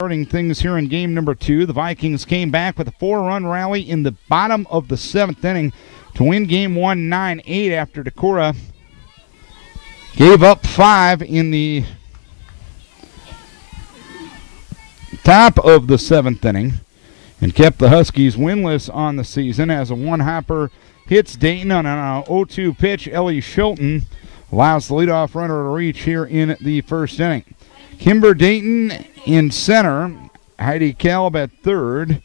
Starting things here in game number 2, the Vikings came back with a 4-run rally in the bottom of the 7th inning to win game 1 9-8 after Decorah gave up 5 in the top of the 7th inning and kept the Huskies winless on the season as a one-hopper hits Dayton on an 0-2 pitch. Ellie Shilton allows the leadoff runner to reach here in the first inning. Kimber Dayton in center, Heidi Kalb at third,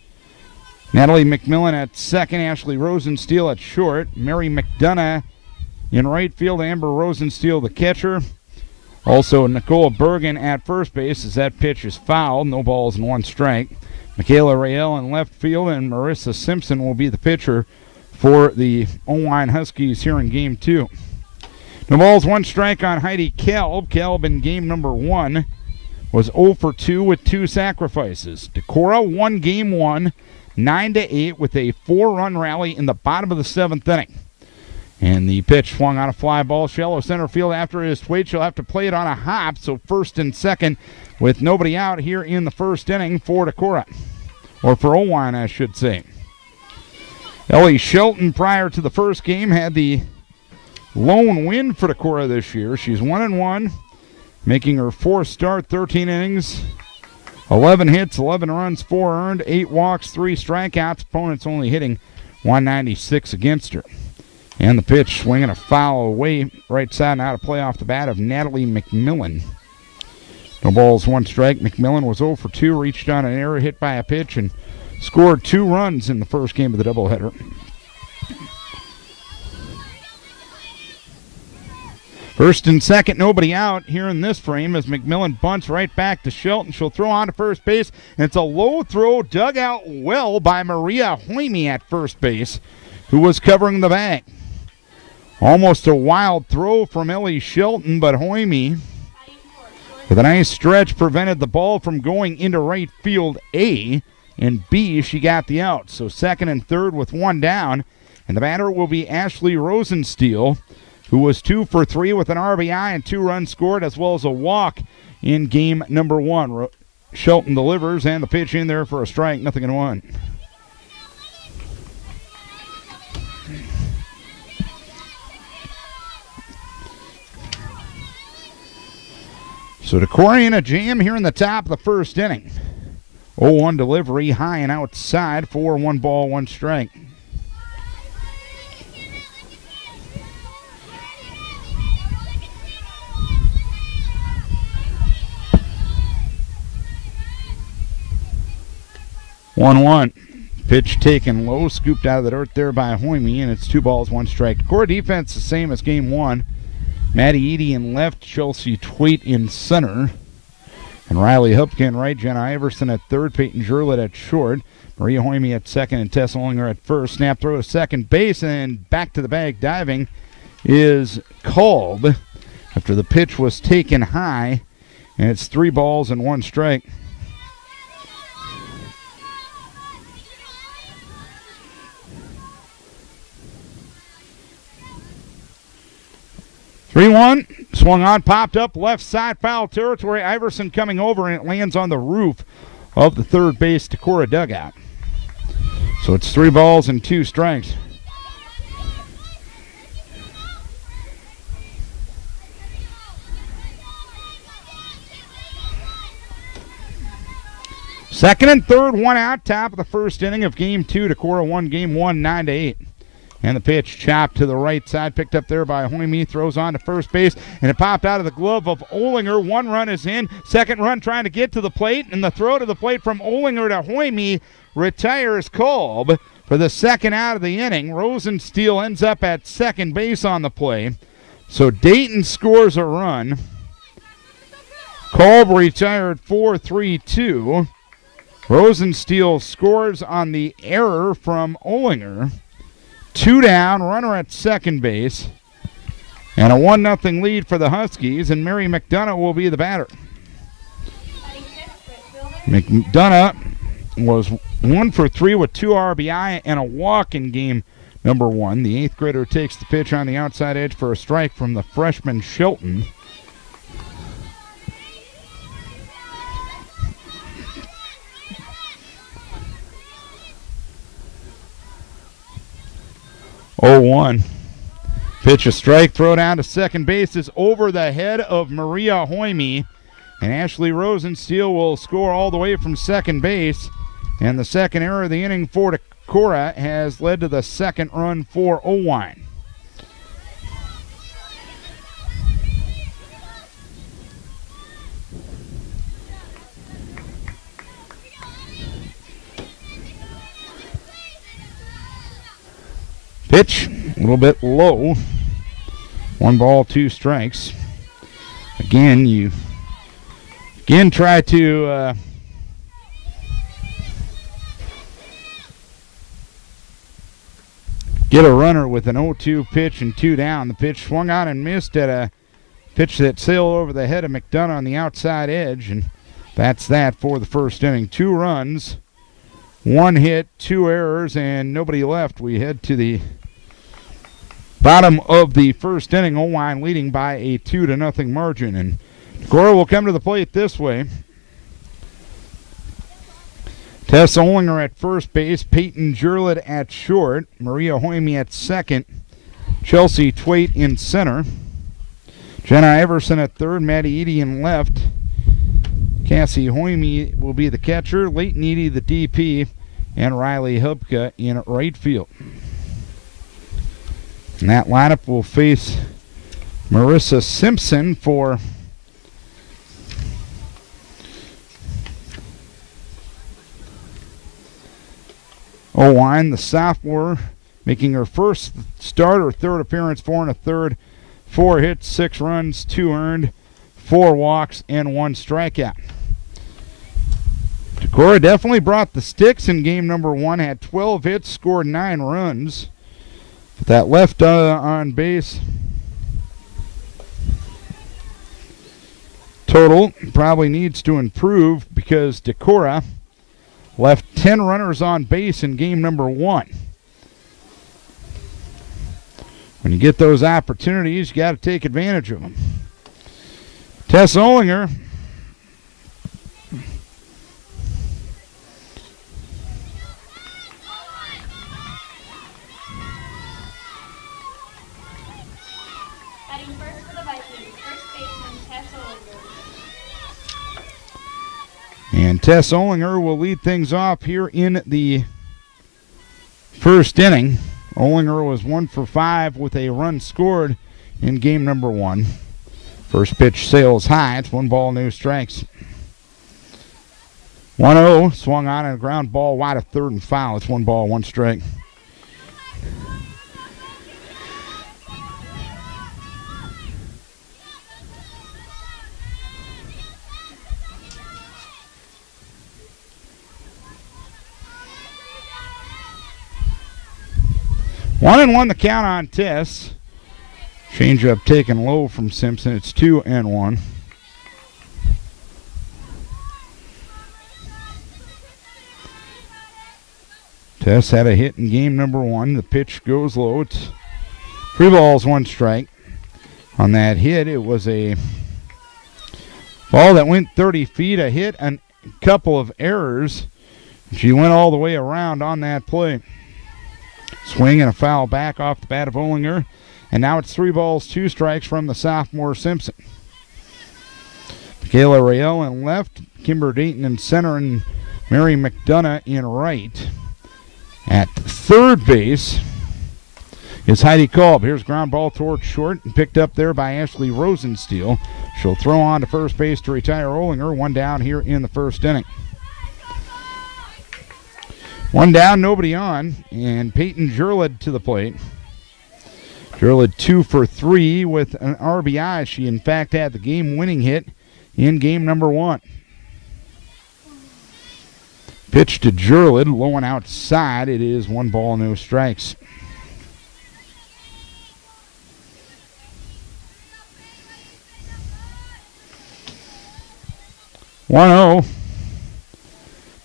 Natalie McMillan at second, Ashley Rosensteel at short, Mary McDonough in right field, Amber Rosensteel the catcher. Also Nicole Bergen at first base as that pitch is fouled, no balls and 1 strike. Michaela Rael in left field, and Marissa Simpson will be the pitcher for the Oelwein Huskies here in game 2. No balls, 1 strike on Heidi Kalb. Kalb in game number 1 was 0 for 2 with 2 sacrifices. Decorah won game 1, 9-8 with a 4-run rally in the bottom of the 7th inning. And the pitch swung on a fly ball, shallow center field after it is swayed. She'll have to play it on a hop, so first and second with nobody out here in the first inning for Decorah. Or for Oelwein, I should say. Ellie Shelton, prior to the first game, had the lone win for Decorah this year. She's 1-1. Making her 4th start, 13 innings, 11 hits, 11 runs, 4 earned, 8 walks, 3 strikeouts. Opponents only hitting 196 against her. And the pitch swinging a foul away, right side, now to play off the bat of Natalie McMillan. No balls, 1 strike. McMillan was 0 for 2, reached on an error, hit by a pitch, and scored 2 runs in the first game of the doubleheader. First and second, nobody out here in this frame as McMillan bunts right back to Shelton. She'll throw on to first base, and it's a low throw dug out well by Maria Hoime at first base, who was covering the bag. Almost a wild throw from Ellie Shelton, but Hoime, with a nice stretch, prevented the ball from going into right field A, and B, she got the out. So second and third with 1 down, and the batter will be Ashley Rosensteel, who was 2 for 3 with an RBI and 2 runs scored, as well as a walk in game number 1. Shelton delivers, and the pitch in there for a strike, 0-1. So Decorah in a jam here in the top of the first inning. 0-1 delivery, high and outside for 1 ball, 1 strike. One. Pitch taken low, scooped out of the dirt there by Hoime, and it's 2 balls, 1 strike. Core defense the same as game 1. Maddie Eady in left, Chelsea Twait in center, and Riley Hupke in right, Jenna Iverson at third, Peyton Jurlett at short, Maria Hoime at second, and Tessa Ollinger at first. Snap throw to second base, and back to the bag diving is called after the pitch was taken high, and it's 3 balls and 1 strike. 3-1, swung on, popped up, left side, foul territory. Iverson coming over, and it lands on the roof of the third base Decorah dugout. So it's 3 balls and 2 strikes. Second and third, 1 out, top of the first inning of game 2. Decorah won game 1, 9-8. And the pitch chopped to the right side, picked up there by Hoime, throws on to first base, and it popped out of the glove of Ollinger. 1 run is in, 2nd run trying to get to the plate, and the throw to the plate from Ollinger to Hoime retires Kolb for the 2nd out of the inning. Rosensteel ends up at second base on the play. So Dayton scores a run. Kolb retired 4-3-2. Rosensteel scores on the error from Ollinger. 2 down, runner at second base, and a 1-0 lead for the Huskies, and Mary McDonough will be the batter. McDonough was 1 for 3 with 2 RBI and a walk in game number 1. The 8th grader takes the pitch on the outside edge for a strike from the freshman Shelton. 0-1. Pitch a strike, throw down to second base is over the head of Maria Hoime. And Ashley Rosensteel will score all the way from second base. And the second error of the inning for Decorah has led to the second run for Oelwein. Pitch, a little bit low. 1 ball, 2 strikes. Again, you try to get a runner with an 0-2 pitch and 2 down. The pitch swung on and missed at a pitch that sailed over the head of McDonough on the outside edge, and that's that for the first inning. 2 runs, 1 hit, 2 errors, and nobody left. We head to the bottom of the first inning. Oelwein leading by a 2-0 margin, and Decorah will come to the plate this way. Tess Olinger at first base, Peyton Jurlid at short, Maria Hoime at second, Chelsea Twait in center, Jenna Iverson at third, Maddie Eady in left, Cassie Hoime will be the catcher, Leighton Eady the DP, and Riley Hubka in right field. And that lineup will face Marissa Simpson for Oelwein, the sophomore, making her first start or third appearance, 4 1/3, 4 hits, 6 runs, 2 earned, 4 walks, and 1 strikeout. Decorah definitely brought the sticks in game number 1, had 12 hits, scored 9 runs. But that left on base total probably needs to improve because Decorah left 10 runners on base in game number 1. When you get those opportunities, you got to take advantage of them. Tess Olinger Tess Olinger will lead things off here in the first inning. Olinger was 1 for 5 with a run scored in game number 1. First pitch sails high. It's 1 ball, no strikes. 1-0, swung on and a ground ball wide of third and foul. It's 1 ball, 1 strike. One and 1 the count on Tess. Changeup taken low from Simpson. It's 2-1. Tess had a hit in game number 1. The pitch goes low. It's 3 balls, 1 strike. On that hit, it was a ball that went 30 feet, a hit, and a couple of errors. She went all the way around on that play. Swing and a foul back off the bat of Olinger. And now it's 3 balls, 2 strikes from the sophomore Simpson. Michaela Rael in left, Kimber Dayton in center, and Mary McDonough in right. At third base is Heidi Kolb. Here's ground ball towards short and picked up there by Ashley Rosensteel. She'll throw on to first base to retire Olinger. 1 down here in the first inning. 1 down, nobody on, and Peyton Jurlid to the plate. Jurlid 2 for 3 with an RBI. She, in fact, had the game-winning hit in game number 1. Pitch to Jurlid, low and outside. It is 1 ball, no strikes. One-0.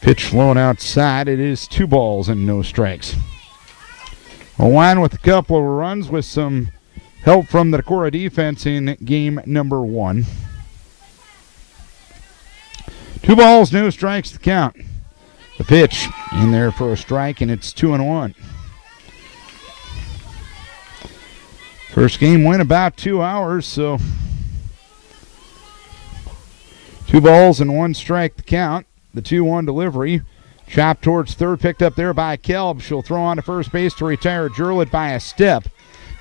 Pitch flowing outside. It is 2 balls and no strikes. Oelwein with a couple of runs with some help from the Decorah defense in game number 1. 2 balls, no strikes to count. The pitch in there for a strike, and it's 2-1. First game went about 2 hours, so 2 balls and 1 strike to count. The 2-1 delivery. Chopped towards third, picked up there by Kelb. She'll throw on to first base to retire Jurlett by a step.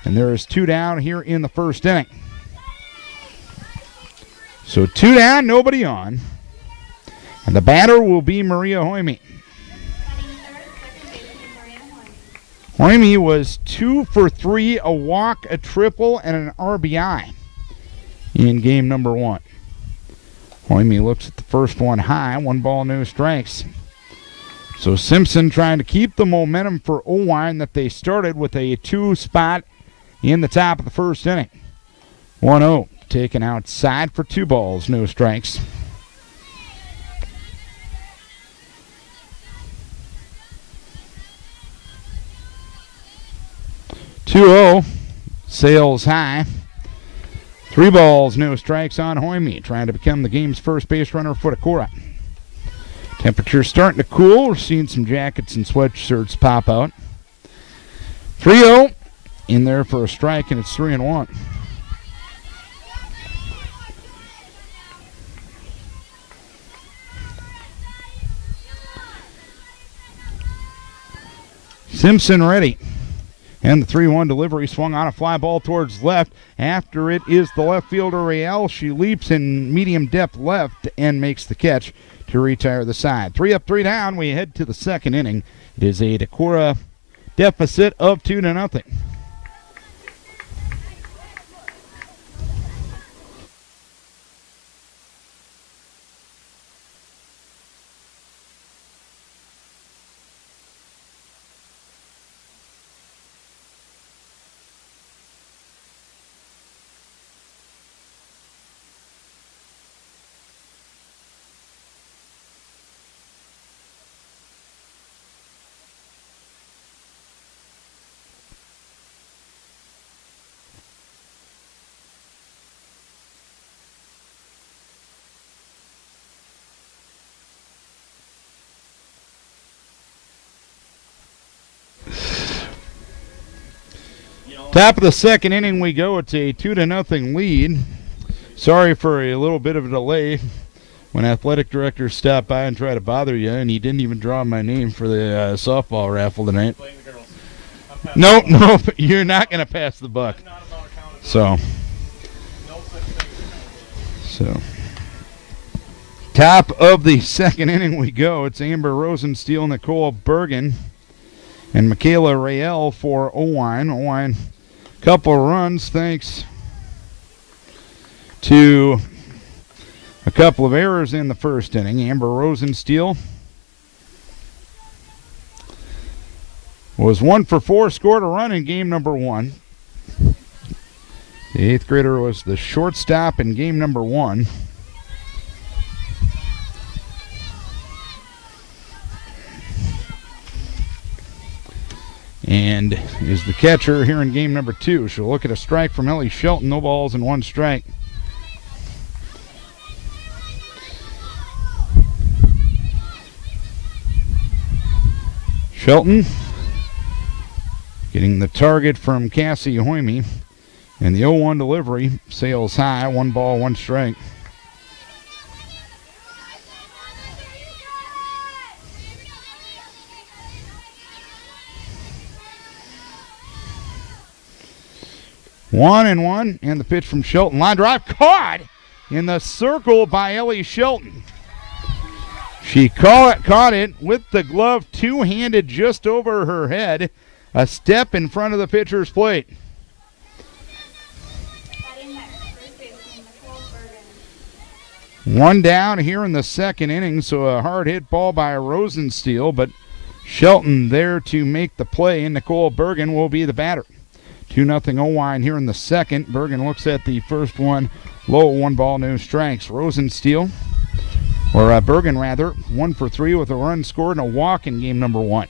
And there is 2 down here in the first inning. So 2 down, nobody on. And the batter will be Maria Hoyme. Hoyme was 2 for 3, a walk, a triple, and an RBI in game number 1. Hoyme looks at the first one high, 1 ball, no strikes. So Simpson trying to keep the momentum for Oelwein that they started with a 2 spot in the top of the first inning. 1-0, taken outside for 2 balls, no strikes. Two-0, sails high. 3 balls, no strikes on Hoyme, trying to become the game's first base runner for Decorah. Temperature starting to cool. We're seeing some jackets and sweatshirts pop out. 3-0, in there for a strike, and it's 3-1. Simpson ready. And the 3-1 delivery swung on a fly ball towards left. After it is the left fielder, Rael. She leaps in medium depth left and makes the catch to retire the side. 3 up, 3 down. We head to the second inning. It is a Decorah deficit of 2-0. Top of the second inning we go. It's a 2-0 lead. Sorry for a little bit of a delay when athletic directors stop by and try to bother you, and he didn't even draw my name for the softball raffle tonight. Nope, you're not going to pass the buck. So, top of the second inning we go. It's Amber Rosensteel, Nicole Bergen, and Michaela Rael for Oelwein. Oelwein, couple of runs thanks to a couple of errors in the first inning. Amber Rosensteel was 1 for 4, scored a run in game number 1. The 8th grader was the shortstop in game number 1. And is the catcher here in game number 2. She'll look at a strike from Ellie Shelton. No balls and 1 strike. Shelton getting the target from Cassie Hoyme. And the 0-1 delivery sails high. 1 ball, 1 strike. One and one, and the pitch from Shelton. Line drive caught in the circle by Ellie Shelton. She caught it with the glove two-handed just over her head. A step in front of the pitcher's plate. One down here in the second inning, so a hard hit ball by Rosensteel, but Shelton there to make the play, and Nicole Bergen will be the batter. 2-0 Oelwein here in the second. Bergen looks at the first one, low, 1 ball, no strikes. Rosensteel, or Bergen rather, 1 for 3 with a run scored and a walk in game number 1.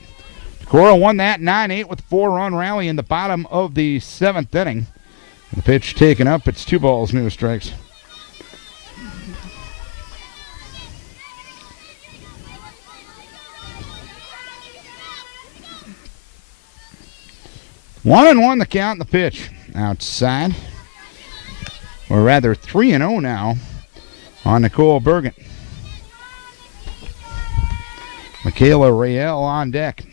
Decorah won that 9-8 with a 4-run rally in the bottom of the 7th inning. The pitch taken up, it's 2 balls, no strikes. One and one the count and the pitch. outside. Or rather 3-0 now on Nicole Bergen. Michaela Rael on deck.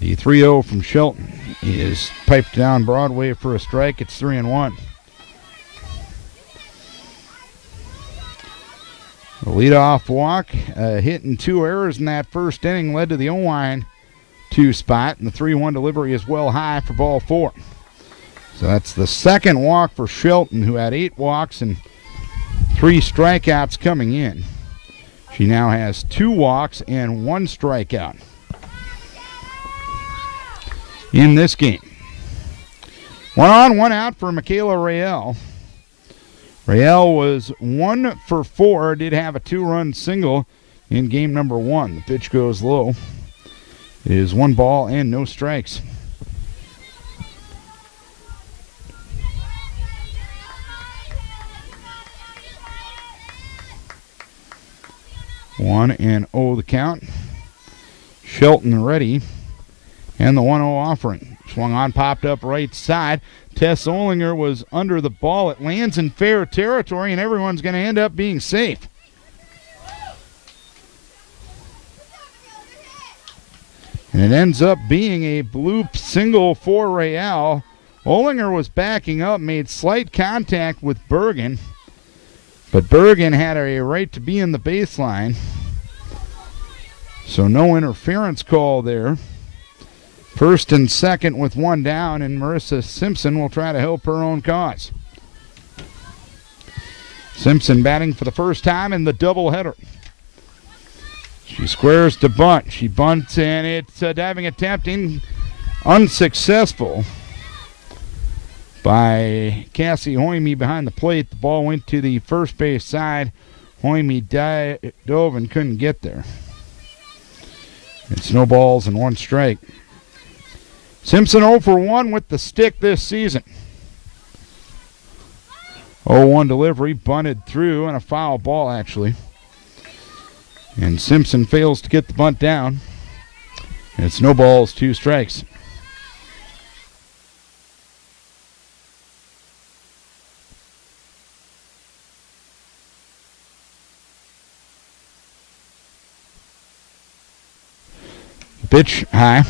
The 3-0 from Shelton is piped down Broadway for a strike. It's 3-1. The leadoff walk, a hit and 2 errors in that first inning led to the Oelwein 2 spot, and the 3-1 delivery is well high for ball 4. So that's the second walk for Shelton, who had 8 walks and 3 strikeouts coming in. She now has 2 walks and 1 strikeout in this game. 1 on, 1 out for Michaela Rael. Rael was 1 for 4, did have a 2-run single in game number 1. The pitch goes low. It is 1 ball and no strikes. One and 0 the count. Shelton ready. And the 1-0 offering. Swung on, popped up right side. Tess Olinger was under the ball. It lands in fair territory, and everyone's going to end up being safe. And it ends up being a bloop single for Rael. Olinger was backing up, made slight contact with Bergen. But Bergen had a right to be in the baseline. So no interference call there. First and second with 1 down, and Marissa Simpson will try to help her own cause. Simpson batting for the first time in the doubleheader. She squares to bunt. She bunts, and it's a diving attempt unsuccessful by Cassie Hoyme behind the plate. The ball went to the first base side. Hoyme dove and couldn't get there. It's no balls and 1 strike. Simpson 0 for 1 with the stick this season. 0-1 delivery, bunted through, and a foul ball actually. And Simpson fails to get the bunt down. And it's no balls, 2 strikes. Pitch high.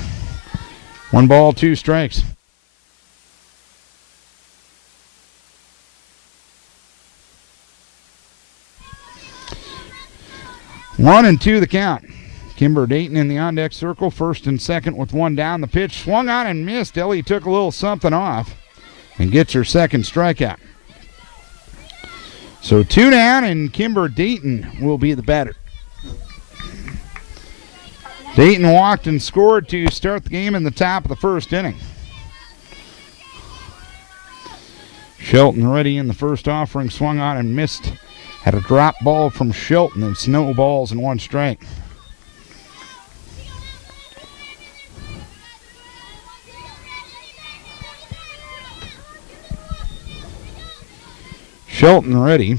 1 ball, 2 strikes. One and 2 the count. Kimber Dayton in the on-deck circle, first and second with 1 down. The pitch swung on and missed. Ellie took a little something off and gets her second strikeout. So 2 down, and Kimber Dayton will be the batter. Dayton walked and scored to start the game in the top of the first inning. Shelton ready in the first offering, swung on and missed. Had a drop ball from Shelton. It's no balls and 1 strike. Shelton ready.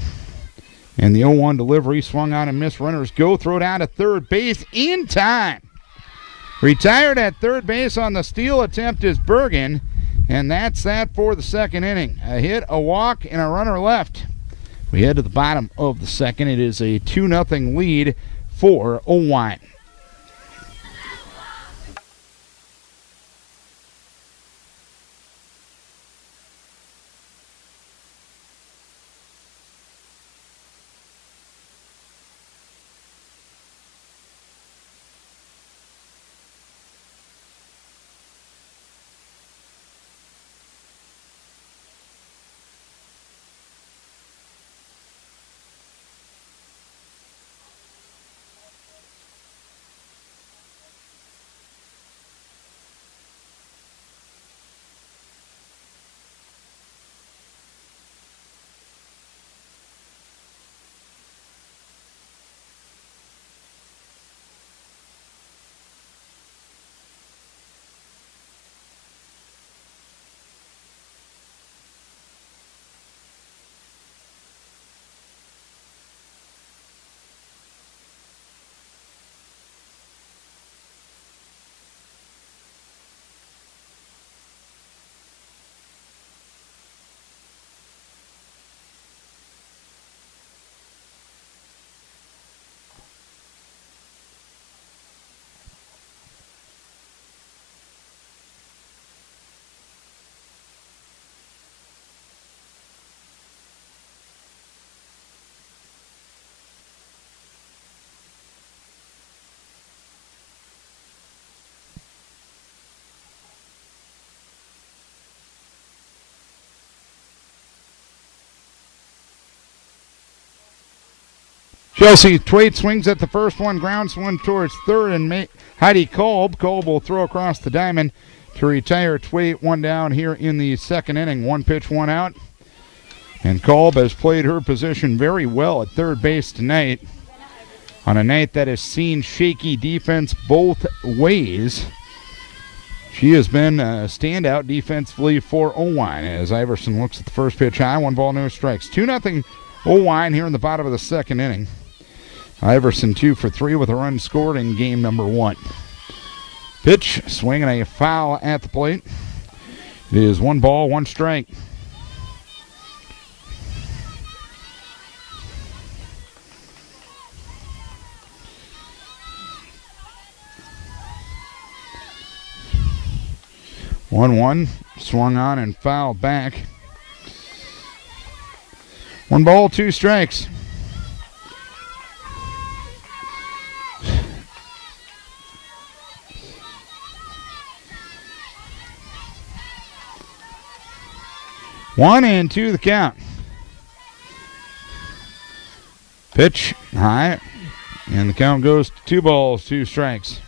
And the 0-1 delivery, swung on and missed. Runners go, throw down to third base in time. Retired at third base on the steal attempt is Bergen, and that's that for the second inning. A hit, a walk, and a runner left. We head to the bottom of the second. It is a 2-0 lead for Oelwein. Chelsea Twait swings at the first one, grounds one towards third, and Heidi Kolb. Kolb will throw across the diamond to retire Twait. One down here in the second inning. One pitch, one out. And Kolb has played her position very well at third base tonight on a night that has seen shaky defense both ways. She has been a standout defensively for Oelwein as Iverson looks at the first pitch high. 1 ball, no strikes. 2-0 Oelwein here in the bottom of the second inning. Iverson 2 for 3 with a run scored in game number 1. Pitch, swinging a foul at the plate. It is 1 ball, 1 strike. One swung on and fouled back. 1 ball, 2 strikes. One and 2 the count. Pitch high, and the count goes to 2 balls, 2 strikes.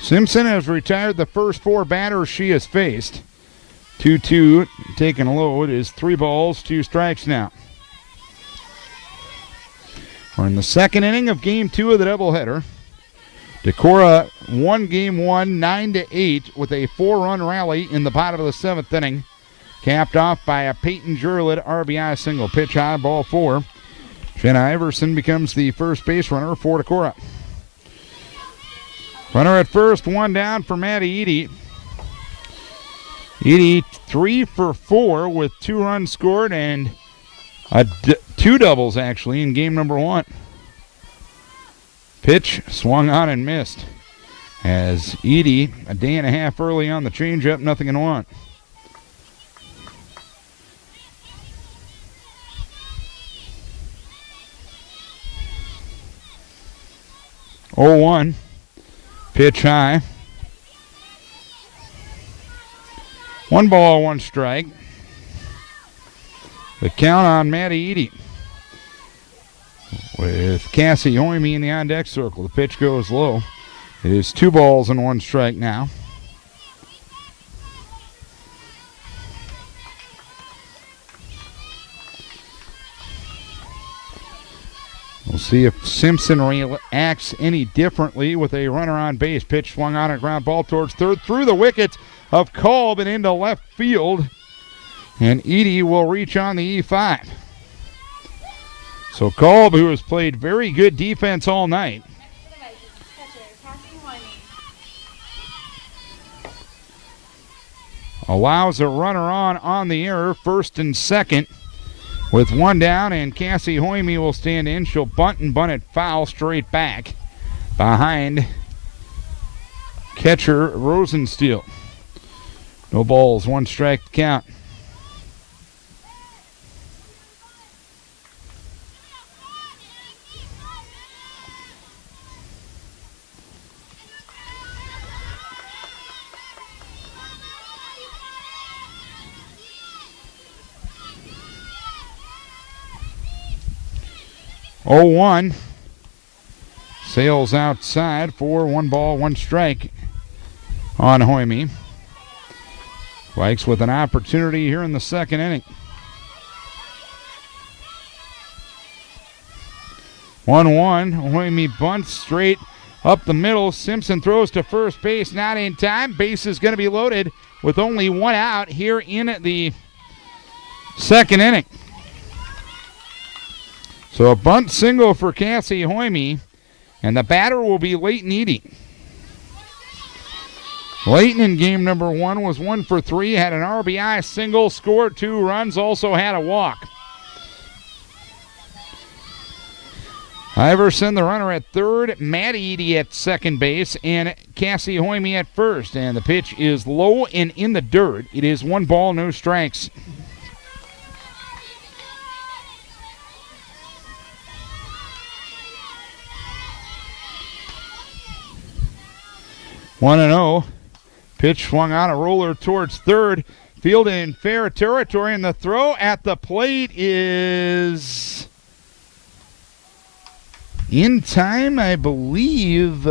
Simpson has retired the first 4 batters she has faced. 2-2, taking a load, is 3 balls, 2 strikes now. We're in the second inning of game 2 of the doubleheader. Decorah won game 1 9-8 with a 4-run rally in the bottom of the 7th inning, capped off by a Peyton Jurlid RBI single. Pitch high, ball 4. Jenna Iverson becomes the first base runner for Decorah. Runner at first, 1 down for Maddie Edie. Edie 3 for 4 with 2 runs scored and 2 doubles actually in game number 1. Pitch swung on and missed as Edie, a day and a half early on the changeup, 0-1. Oh, 1. Pitch high. 1 ball, 1 strike. The count on Maddie Edie. With Cassie Hoyme in the on-deck circle. The pitch goes low. It is 2 balls and 1 strike now. We'll see if Simpson reacts any differently with a runner on base. Pitch swung on a ground ball towards third, through the wicket of Kolb and into left field. And Edie will reach on the E5. So Kolb, who has played very good defense all night, allows a runner on the error, first and second. With 1 down, and Cassie Hoyme will stand in. She'll bunt it foul straight back behind catcher Rosensteel. No balls, 1 strike to count. Oh, 1. Sails outside for 1 ball, 1 strike on Hoyme. Vikes with an opportunity here in the second inning. 1-1. Hoyme bunts straight up the middle. Simpson throws to first base, not in time. Base is going to be loaded with only 1 out here in the second inning. So a bunt single for Cassie Hoyme, and the batter will be Leighton Edie. Leighton in game number 1 was 1 for 3, had an RBI single, scored 2 runs, also had a walk. Iverson, the runner at third, Maddie Edie at second base, and Cassie Hoyme at first. And the pitch is low and in the dirt. It is 1 ball, no strikes. One and 0. Pitch swung on a roller towards third. Fielded in fair territory, and the throw at the plate is in time, I believe.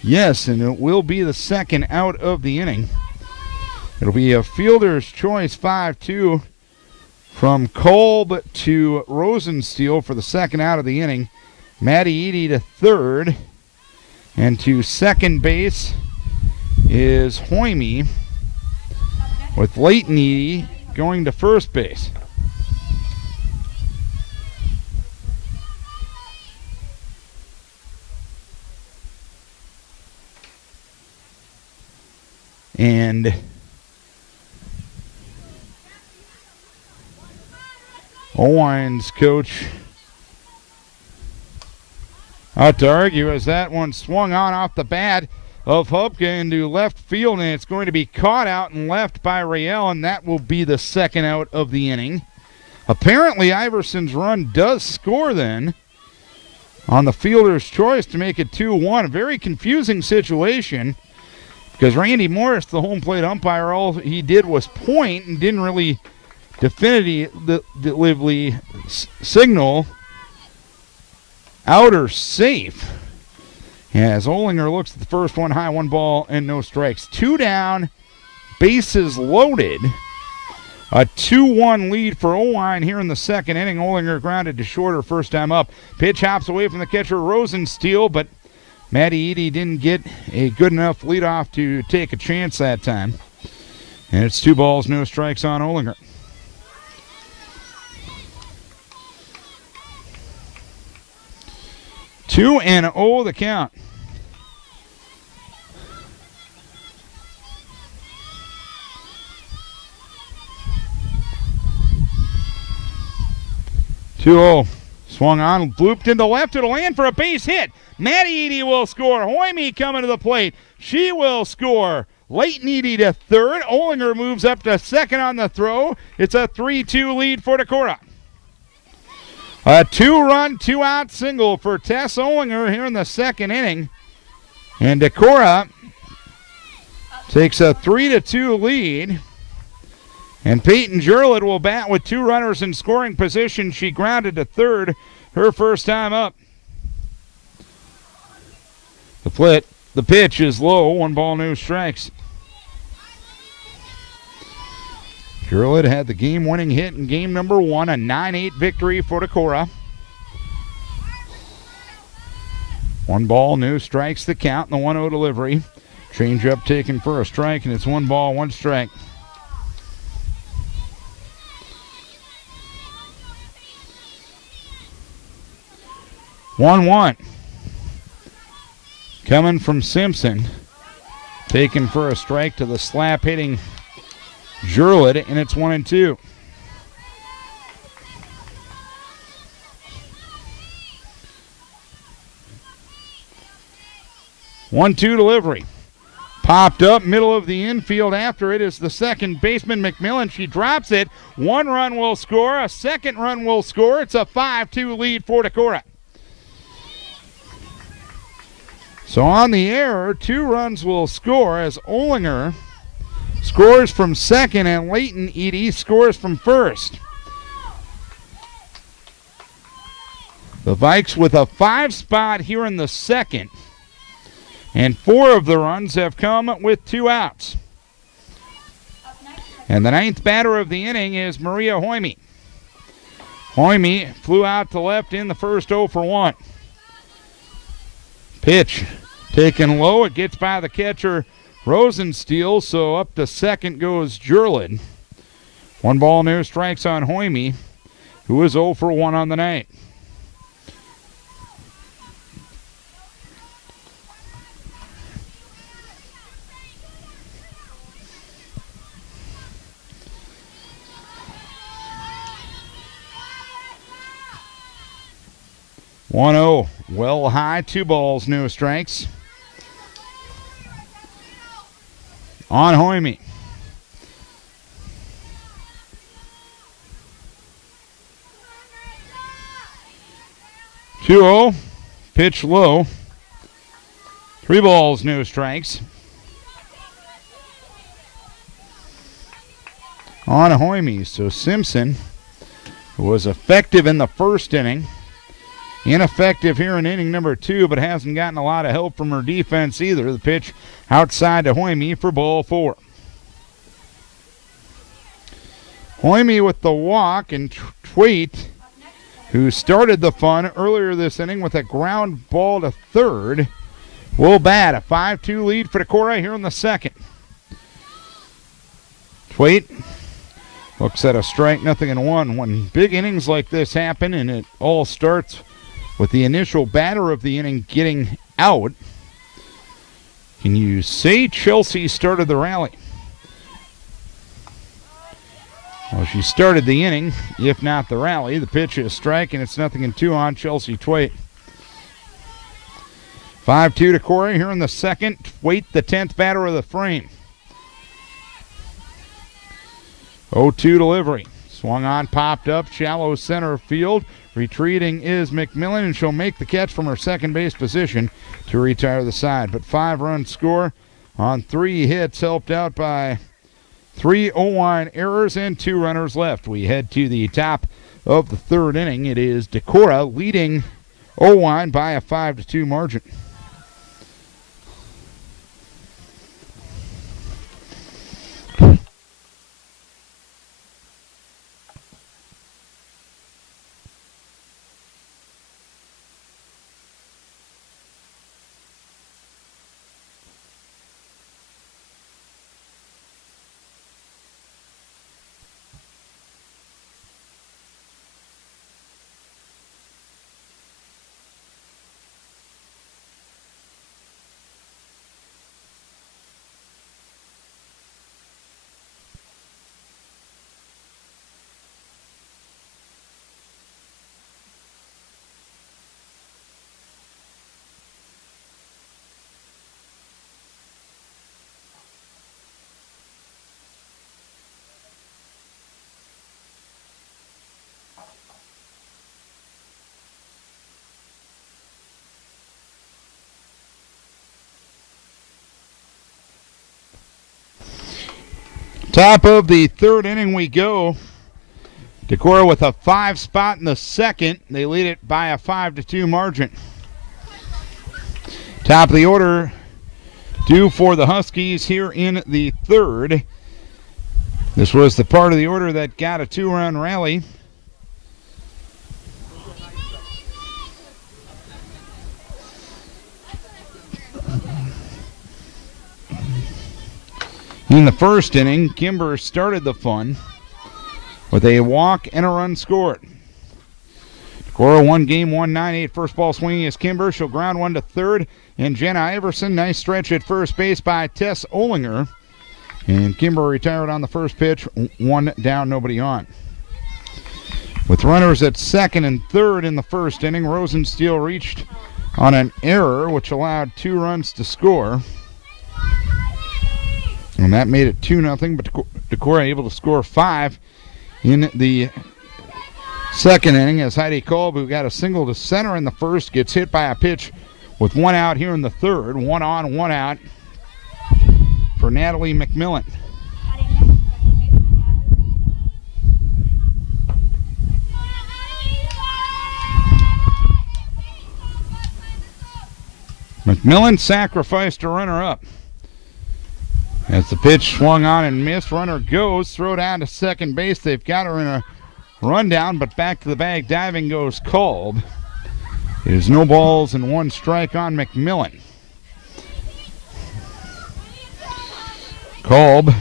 Yes, and it will be the second out of the inning. It'll be a fielder's choice 5-2 from Kolb to Rosensteel for the second out of the inning. Maddie Eady to third, and to second base is Hoyme, with Leighton Eady going to first base. And Oelwein's coach out to argue as that one swung on off the bat of Hupke into left field, and it's going to be caught out and left by Rael, and that will be the second out of the inning. Apparently Iverson's run does score then on the fielder's choice to make it 2-1. A very confusing situation because Randy Morris, the home plate umpire, all he did was point and didn't really definitively signal out or safe. As Olinger looks at the first one high, 1 ball and no strikes. 2 down, bases loaded. A 2-1 lead for Oelwein here in the second inning. Olinger grounded to short her first time up. Pitch hops away from the catcher Rosensteel, but Maddie Eady didn't get a good enough leadoff to take a chance that time. And it's 2 balls, no strikes on Olinger. Two and 0 the count. Swung on, blooped into left. It'll land for a base hit. Maddie Eady will score. Hoyme coming to the plate. She will score. Leighton Eady to third. Olinger moves up to second on the throw. It's a 3-2 lead for Decorah. A 2-run, 2-out single for Tess Olinger here in the second inning. And Decorah takes a 3-2 lead. And Peyton Jurlett will bat with 2 runners in scoring position. She grounded to third her first time up. The pitch is low, 1 ball, no strikes. Jurlett had the game-winning hit in game number 1, a 9-8 victory for Decorah. 1 ball, no strikes the count in the 1-0 delivery. Change-up taken for a strike, and it's 1 ball, 1 strike. One. Coming from Simpson. Taken for a strike to the slap-hitting Jurlett, and it's 1-2. One-two delivery. Popped up, middle of the infield. After it is the second baseman, McMillan. She drops it. 1 run will score. A second run will score. It's a 5-2 lead for Decorah. So on the error, 2 runs will score as Olinger scores from second and Leighton Eady scores from first. The Vikes with a 5 spot here in the second. And 4 of the runs have come with 2 outs. And the 9th batter of the inning is Maria Hoyme. Hoyme flew out to left in the first 0 for 1. Pitch taken low. It gets by the catcher Rosensteel, so up to second goes Jurlett. 1 ball, no strikes on Hoyme, who is 0 for 1 on the night. One-0, well high, 2 balls, no strikes. On Hoyme. Two-0, pitch low. 3 balls, no strikes. on Hoime. So Simpson was effective in the first inning. Ineffective here in inning number 2, but hasn't gotten a lot of help from her defense either. The pitch outside to Hoime for ball 4. Hoime with the walk, and Tweet, who started the fun earlier this inning with a ground ball to third, will bat. A 5-2 lead for Decorah here in the second. Tweet looks at a strike, 0-1. When big innings like this happen, and it all starts with the initial batter of the inning getting out, can you say Chelsea started the rally? Well, she started the inning, if not the rally. The pitch is strike, and it's 0-2 on Chelsea Twait. 5-2 Decorah here in the second. Twait, the 10th batter of the frame. 0-2 delivery. Swung on, popped up, shallow center field. Retreating is McMillan, and she'll make the catch from her second base position to retire the side. But 5-run score on 3 hits, helped out by 3 Oelwein errors and 2 runners left. We head to the top of the third inning. It is Decorah leading Oelwein by a 5-2 margin. Top of the third inning we go. Decorah with a 5 spot in the second. They lead it by a 5-2 margin. Top of the order due for the Huskies here in the third. This was the part of the order that got a 2-run rally. In the first inning, Kimber started the fun with a walk and a run scored. Decorah 1 game, 1-9-8. First ball swinging is Kimber. She'll ground one to third. And Jenna Iverson, nice stretch at first base by Tess Olinger. And Kimber retired on the first pitch. 1 down, nobody on. With runners at second and third in the first inning, Rosensteel reached on an error, which allowed 2 runs to score. And that made it 2-0, but Decorah able to score 5 in the second inning as Heidi Kolb, who got a single to center in the first, gets hit by a pitch with 1 out here in the third. 1 on, 1 out for Natalie McMillan. McMillan sacrificed a runner up. As the pitch swung on and missed, runner goes, throw down to second base. They've got her in a rundown, but back to the bag diving goes Kolb. It is no balls and 1 strike on McMillan. Kolb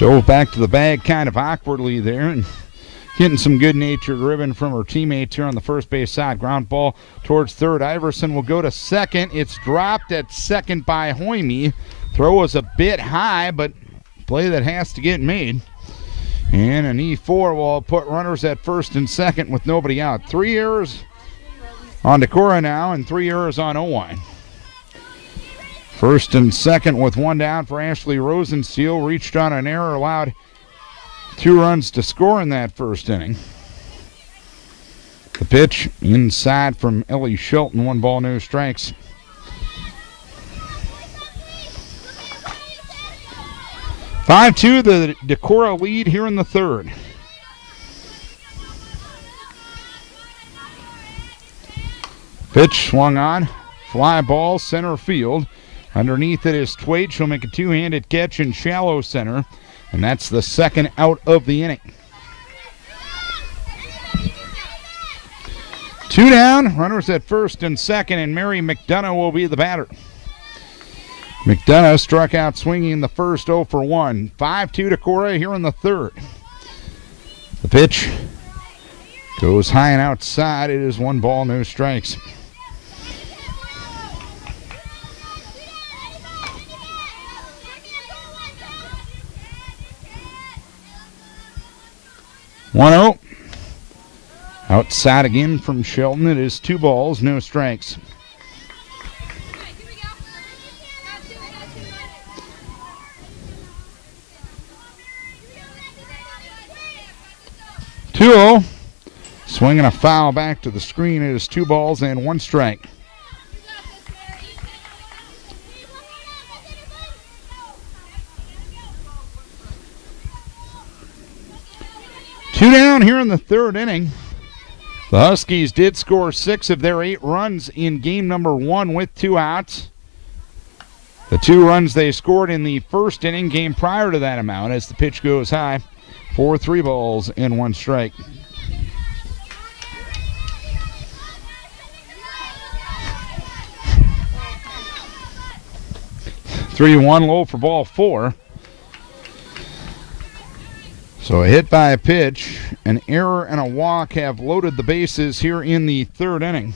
dove back to the bag kind of awkwardly there and getting some good-natured ribbon from her teammates here on the first base side. Ground ball towards third. Iverson will go to second. It's dropped at second by Hoime. Throw was a bit high, but play that has to get made. And an E4 will put runners at first and second with nobody out. 3 errors on Decorah now and 3 errors on Oelwein. First and second with 1 down for Ashley Rosensteel. Reached on an error, allowed 2 runs to score in that first inning. The pitch inside from Ellie Shelton. 1 ball, no strikes. 5-2, the Decorah lead here in the third. Pitch swung on. Fly ball, center field. Underneath it is Twait. She'll make a two-handed catch in shallow center. And that's the second out of the inning. 2 down, runners at first and second, and Mary McDonough will be the batter. McDonough struck out swinging the first 0 for 1. 5-2 Decorah here in the third. The pitch goes high and outside. It is 1 ball, no strikes. One 0. Outside again from Shelton. It is 2 balls, no strikes. Two-0. Swinging a foul back to the screen. It is 2 balls and 1 strike. Two down here in the third inning. The Huskies did score 6 of their 8 runs in game number 1 with 2 outs. The 2 runs they scored in the first inning came prior to that amount as the pitch goes high for 3 balls and 1 strike. Three one low for ball 4. So a hit by a pitch, an error, and a walk have loaded the bases here in the third inning.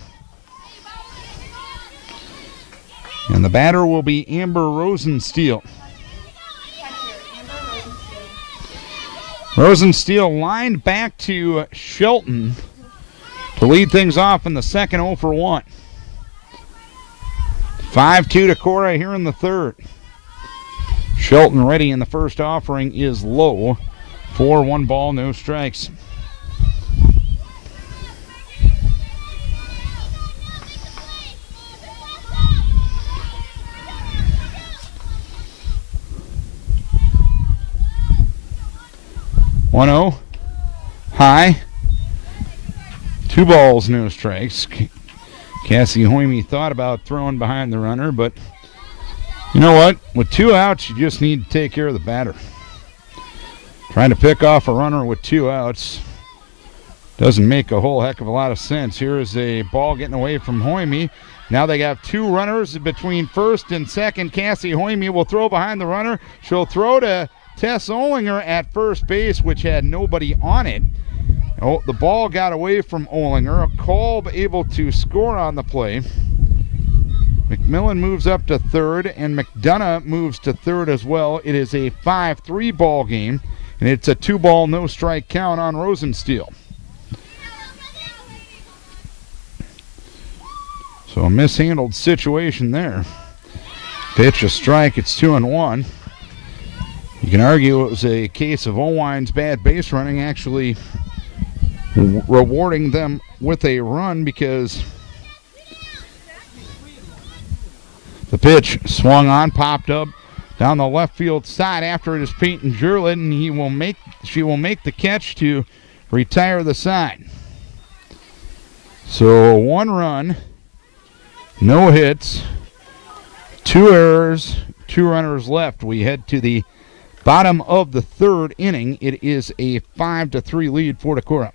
And the batter will be Amber Rosensteel. Rosensteel lined back to Shelton to lead things off in the second 0 for 1. 5-2 Decorah here in the third. Shelton ready in the first offering is low. 4, 1 ball, no strikes. One 0. High. 2 balls, no strikes. Cassie Hoyme thought about throwing behind the runner, but you know what? With 2 outs, you just need to take care of the batter. Trying to pick off a runner with 2 outs doesn't make a whole heck of a lot of sense. Here is a ball getting away from Hoyme. Now they got 2 runners between first and second. Cassie Hoyme will throw behind the runner. She'll throw to Tess Oelwein at first base, which had nobody on it. Oh, the ball got away from Oelwein. Kolb able to score on the play. McMillan moves up to third, and McDonough moves to third as well. It is a 5-3 ball game. And it's a 2 ball, no strike count on Rosensteel. So a mishandled situation there. Pitch, a strike, it's 2-1. You can argue it was a case of Oelwein's bad base running actually rewarding them with a run because the pitch swung on, popped up down the left field side after it is Peyton Jurlett, and she will make the catch to retire the side. So 1 run, no hits, 2 errors, 2 runners left. We head to the bottom of the third inning. It is a 5-3 lead for Decorah.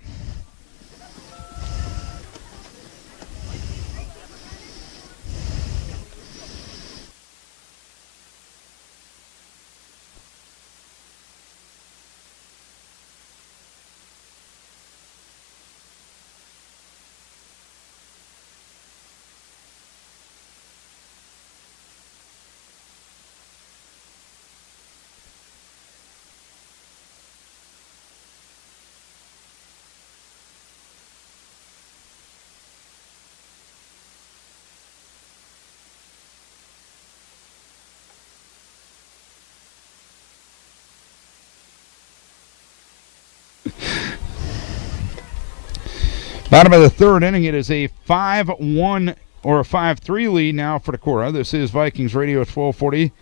Bottom of the third inning, it is a 5-1 or a 5-3 lead now for Decorah. This is Vikings Radio 1240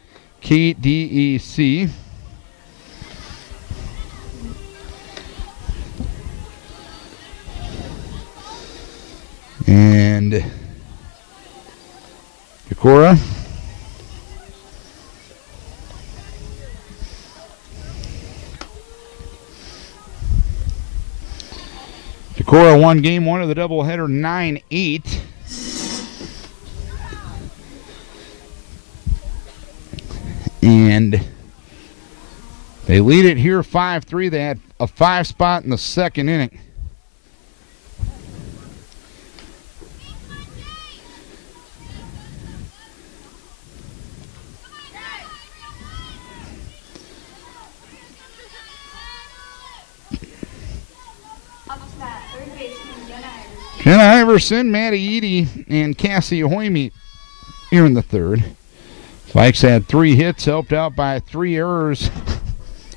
KDEC. And Decorah. Decorah won game one of the doubleheader 9-8. And they lead it here 5-3. They had a 5 spot in the second inning. Jenna Iverson, Maddie Eady, and Cassie Oelwein here in the third. Vikes had 3 hits, helped out by 3 errors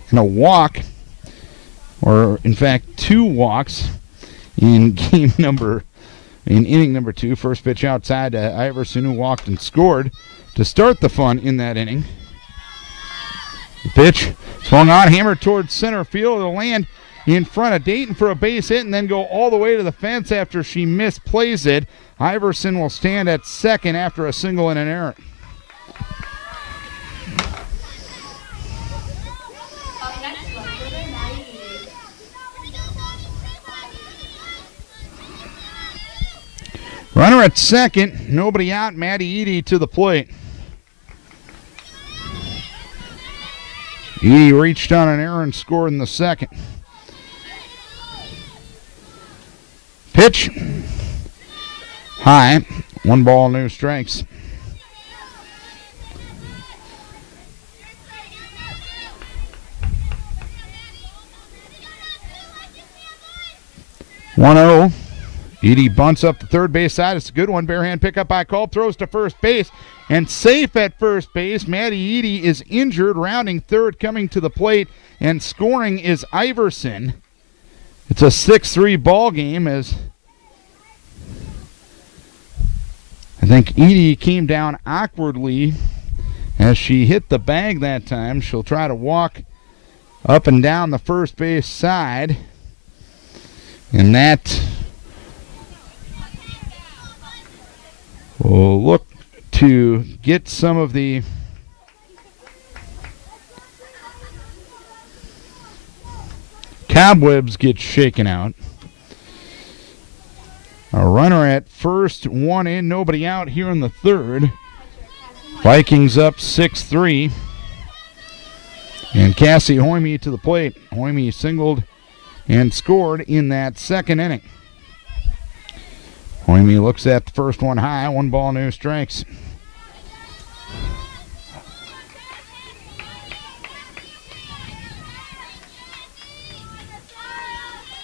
and a walk, or in fact 2 walks in inning number 2. First pitch outside to Iverson, who walked and scored to start the fun in that inning. The pitch swung on, hammered towards center field. It'll land in front of Dayton for a base hit and then go all the way to the fence after she misplays it. Iverson will stand at second after a single and an error. Runner at second, nobody out. Maddie Eady to the plate. Eady reached on an error and scored in the second. Pitch high, 1 ball, no strikes. One 0. Eady bunts up the third base side. It's a good one. Barehand pickup by Culp. Throws to first base. And safe at first base. Maddie Eady is injured. Rounding third, coming to the plate. And scoring is Iverson. It's a 6-3 ball game as I think Eady came down awkwardly as she hit the bag that time. She'll try to walk up and down the first base side. And that will look to get some of the cobwebs get shaken out. A runner at first, 1 in, nobody out here in the third. Vikings up 6-3. And Cassie Oelwein to the plate. Oelwein singled and scored in that second inning. Oelwein looks at the first one high, 1 ball, no strikes.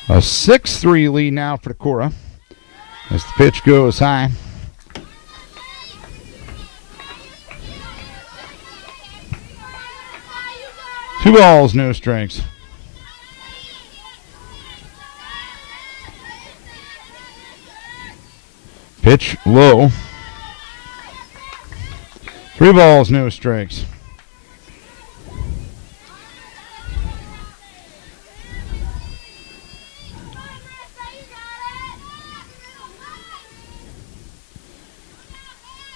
A 6-3 lead now for Decorah as the pitch goes high. Two balls, no strikes. Pitch low. 3 balls, no strikes.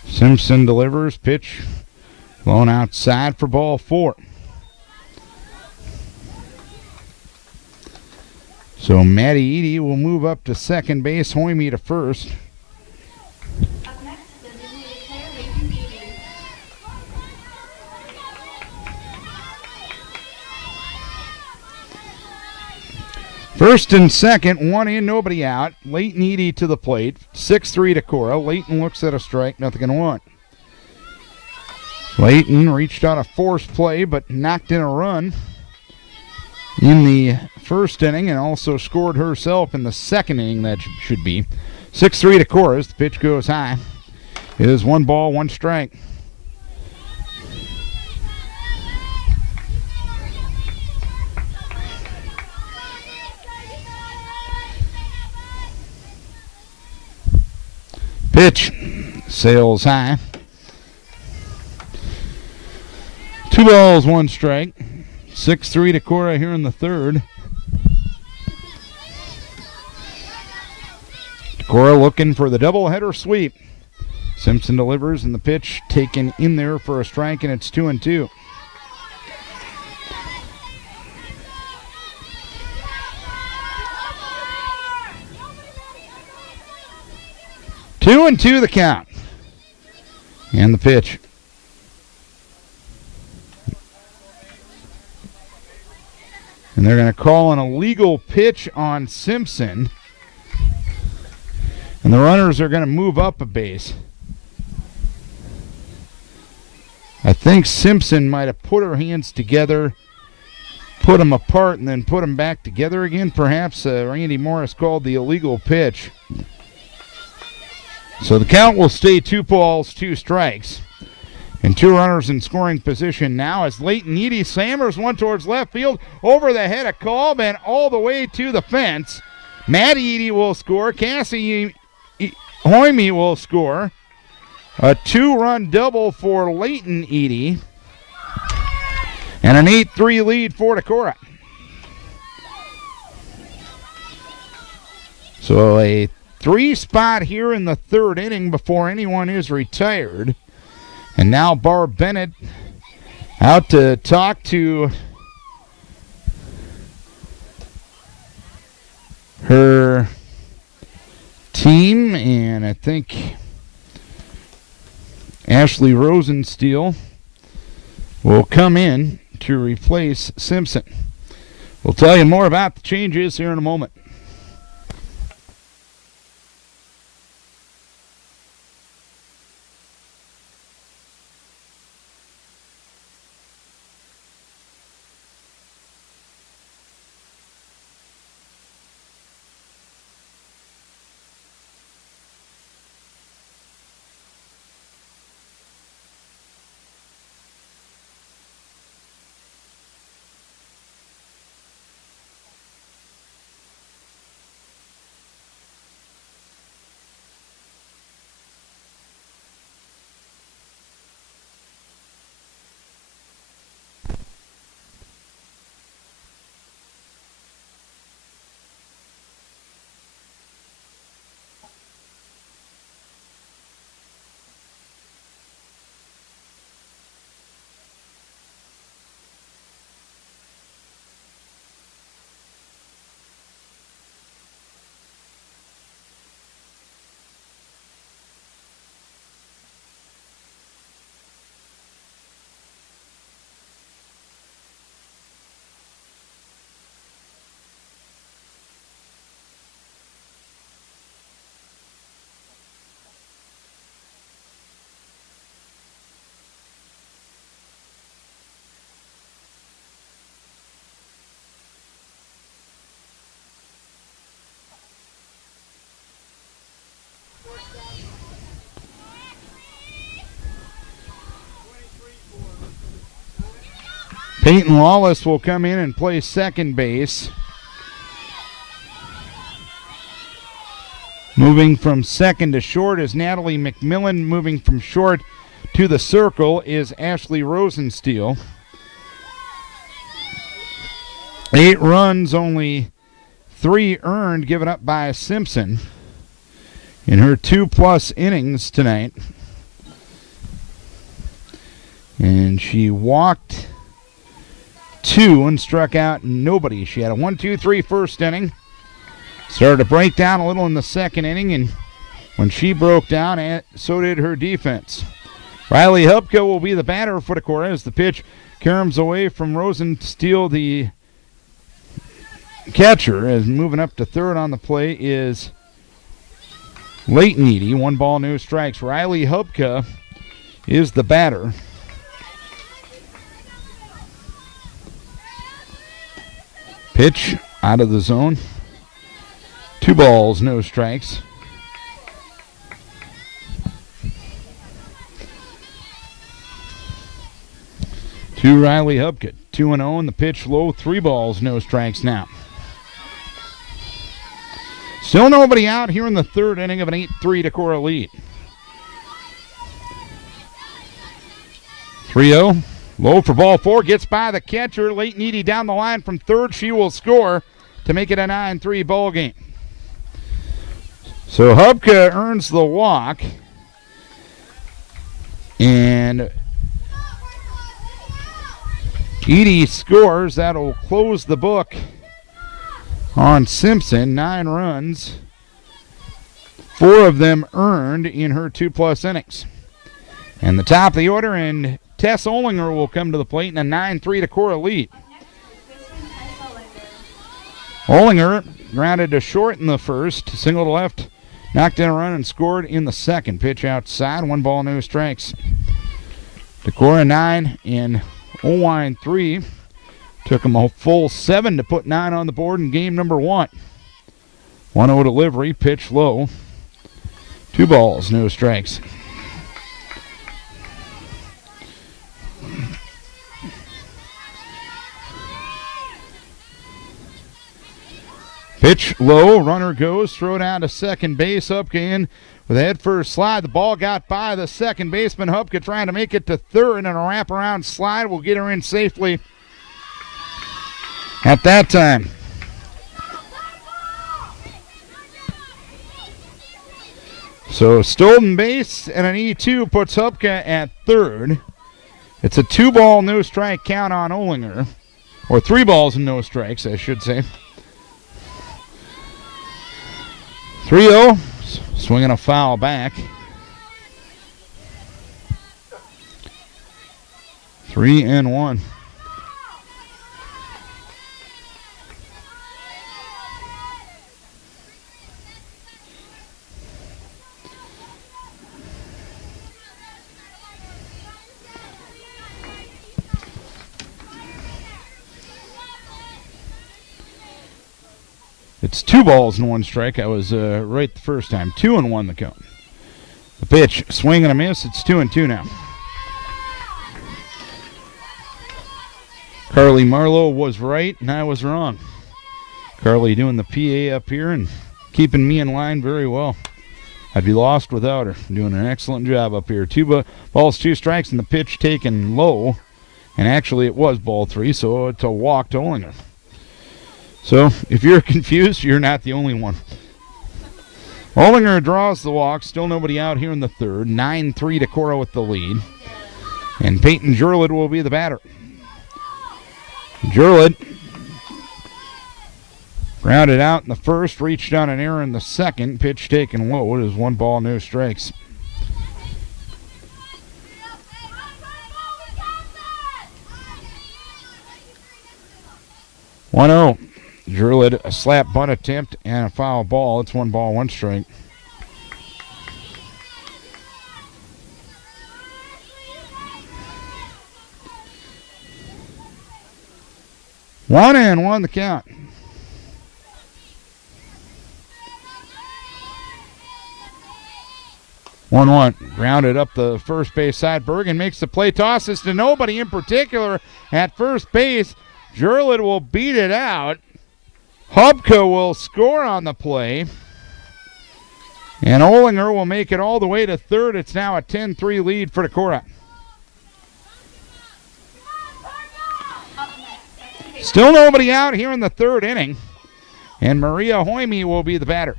Simpson delivers, pitch blown outside for ball 4. So Maddie Eady will move up to second base, Oelwein to first. Up next, the designated player, Eady. First and second, 1 in, nobody out. Leighton Eady to the plate. 6-3 Decorah. Leighton looks at a strike, nothing in 1. Leighton reached on a forced play, but knocked in a run in the first inning and also scored herself in the second inning, that should be. 6-3 Decorah as the pitch goes high. It is 1 ball, 1 strike. Pitch sails high. 2 balls, 1 strike. 6-3 Decorah here in the third. Decorah looking for the doubleheader sweep. Simpson delivers, and the pitch taken in there for a strike, and it's 2-2. Two and two the count. And the pitch. And they're going to call an illegal pitch on Simpson. And the runners are going to move up a base. I think Simpson might have put her hands together, put them apart, and then put them back together again. Perhaps Randy Morris called the illegal pitch. So the count will stay 2 balls, 2 strikes. And 2 runners in scoring position now as Leighton Eady slammers one towards left field, over the head of Kolb and all the way to the fence. Maddie Eady will score. Cassie Hoyme will score. A 2-run double for Leighton Eady. And an 8-3 lead for Decorah. So a 3 spot here in the 3rd inning before anyone is retired. And now Barb Bennett out to talk to her team, and I think Ashley Rosensteel will come in to replace Simpson. We'll tell you more about the changes here in a moment. Peyton Lawless will come in and play second base. Moving from second to short is Natalie McMillan. Moving from short to the circle is Ashley Rosensteel. 8 runs, only 3 earned, given up by Simpson in her 2+ innings tonight. And she walked 2 and struck out nobody. She had a 1-2-3 first inning. Started to break down a little in the second inning, and when she broke down, so did her defense. Riley Hubka will be the batter for Decorah as the pitch caroms away from Rosensteel, the catcher. As moving up to third on the play is Leighton Eady. 1 ball, no strikes. Riley Hubka is the batter. Pitch out of the zone. 2 balls, no strikes. To Riley Hubka. 2-0, and the pitch low. 3 balls, no strikes now. Still nobody out here in the 3rd inning of an 8-3 Decorah lead. 3-0. Low for ball 4. Gets by the catcher. Leighton Eady down the line from third. She will score to make it a 9-3 ball game. So Hubka earns the walk. And Edie scores. That'll close the book on Simpson. 9 runs. 4 of them earned in her 2+ innings. And the top of the order, and Tess Oelwein will come to the plate in a 9-3 Decorah lead. Oelwein grounded to short in the first, single to left, knocked in a run and scored in the second. Pitch outside, 1 ball, no strikes. Decorah 9 and Oelwein 3. Took them a full 7 to put 9 on the board in game number 1. 1-0 delivery, pitch low. 2 balls, no strikes. Pitch low, runner goes, throw down to second base. Hupka in with a head first slide. The ball got by the second baseman. Hupka trying to make it to third, and a wraparound slide will get her in safely at that time. So stolen base and an E2 puts Hupka at third. It's a 2 ball, no strike count on Oelwein, or 3 balls and no strikes, I should say. 3-0, swinging a foul back. 3-1. It's 2 balls and 1 strike. I was right the first time. 2-1 the count. The pitch, swing and a miss. It's 2-2 now. Carly Marlowe was right and I was wrong. Carly doing the PA up here and keeping me in line very well. I'd be lost without her. Doing an excellent job up here. 2 balls, 2 strikes, and the pitch taken low. And actually it was ball 3, so it's a walk to Oelwein. So, if you're confused, you're not the only one. Oelwein draws the walk. Still nobody out here in the third. 9-3 Decorah with the lead. And Peyton Jurlid will be the batter. Jurlid grounded out in the first, reached on an error in the second. Pitch taken low. It is 1 ball, no strikes. One-0. Jurlid, a slap bunt attempt and a foul ball. It's 1 ball, 1 strike. One and 1 the count. 1-1. Grounded up the first base side. Bergen makes the play. Tosses to nobody in particular at first base. Jurlid will beat it out. Hubka will score on the play. And Oelwein will make it all the way to third. It's now a 10-3 lead for Decorah. Still nobody out here in the third inning. And Maria Hoyme will be the batter.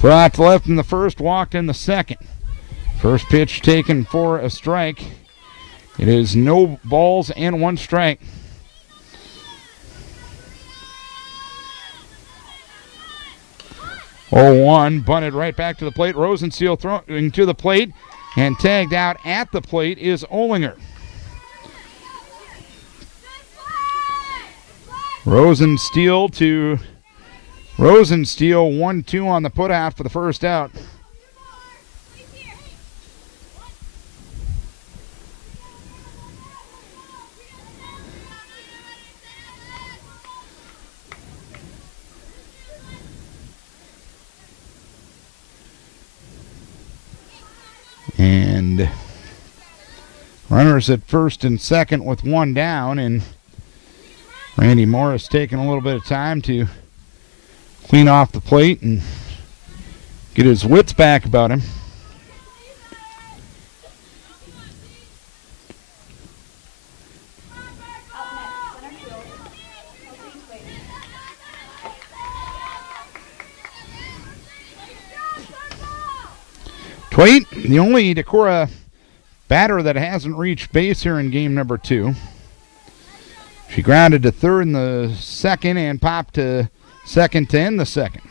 Brought left in the first, walked in the second. First pitch taken for a strike. It is no balls and 1 strike. Oh, 1 bunted right back to the plate. Rosensteel throwing to the plate, and tagged out at the plate is Oelwein. Rosensteel 1-2 on the putout for the first out. And runners at first and second with 1 down, and Randy Morris taking a little bit of time to clean off the plate and get his wits back about him. Twait, the only Decorah batter that hasn't reached base here in game number 2. She grounded to third in the second and popped to second to end the second.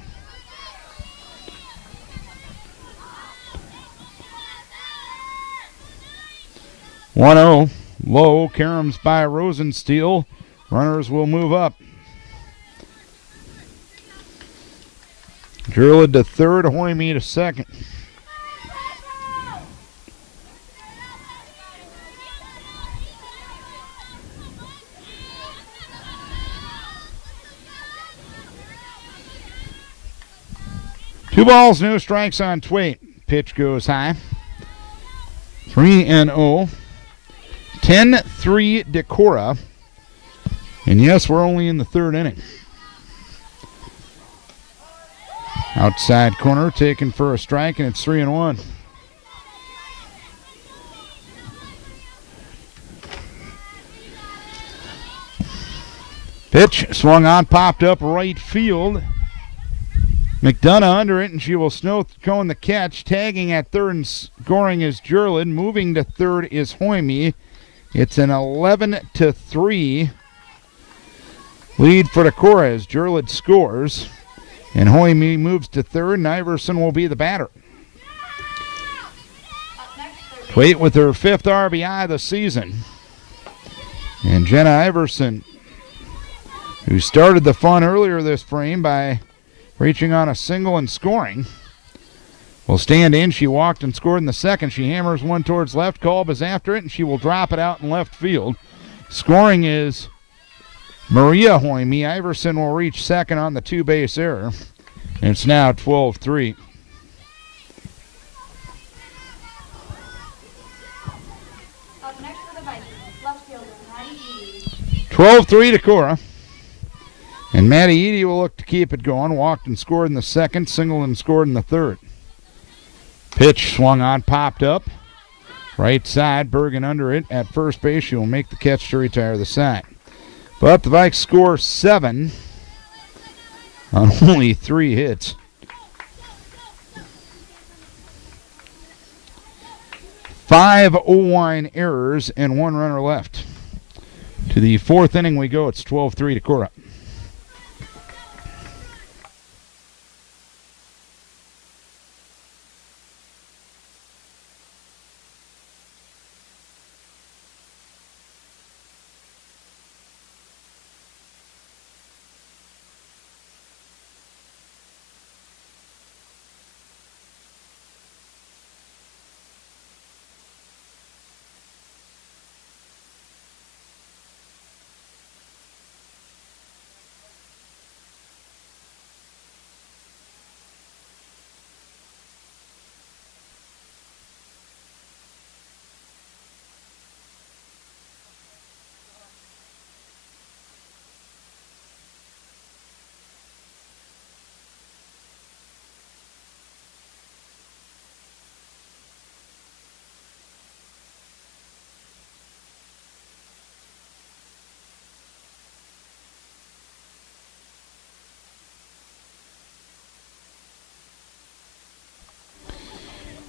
One-0, low, caroms by Rosensteel. Runners will move up. Drilled to third, Hoyme to second. Two balls, no strikes on Twait. Pitch goes high. 3-0. 10-3 Decorah. And yes, we're only in the third inning. Outside corner taken for a strike, and it's 3-1. Pitch swung on, popped up right field. McDonough under it, and she will snow cone the catch. Tagging at third and scoring is Jurlid. Moving to third is Hoyme. It's an 11-3 lead for Decorah as Jurlid scores. And Hoyme moves to third, and Iverson will be the batter. Twait with her 5th RBI of the season. And Jenna Iverson, who started the fun earlier this frame by reaching on a single and scoring, will stand in. She walked and scored in the second. She hammers one towards left. Kolb is after it, and she will drop it out in left field. Scoring is Maria Hoyme. Iverson will reach second on the 2-base error. And it's now 12-3. Up next for the Vikings, left fielder Maddie Eady. 12-3 Decorah. And Maddie Eady will look to keep it going. Walked and scored in the second. Singled and scored in the third. Pitch swung on, popped up. Right side, Bergen under it at first base. She will make the catch to retire the side. But the Vikes score 7 on only 3 hits. 5 Oelwein errors and 1 runner left. To the 4th inning we go. It's 12-3 Decorah.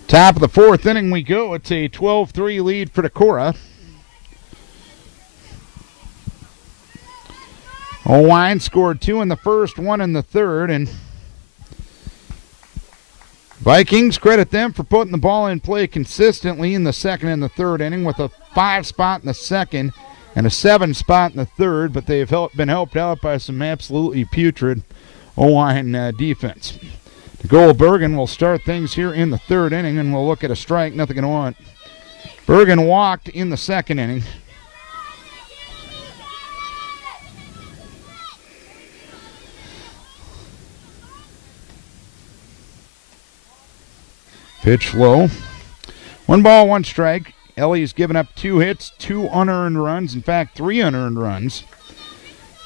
Top of the 4th inning we go. It's a 12-3 lead for Decorah. Oelwein scored 2 in the first, 1 in the third, and Vikings credit them for putting the ball in play consistently in the second and the third inning with a 5 spot in the second and a 7 spot in the third, but they've been helped out by some absolutely putrid Oelwein defense. Nicole Bergen will start things here in the 3rd inning, and we'll look at a strike, nothing in 1. Bergen walked in the 2nd inning. Pitch low. 1 ball, 1 strike. Ellie's given up 2 hits, 2 unearned runs. In fact, 3 unearned runs.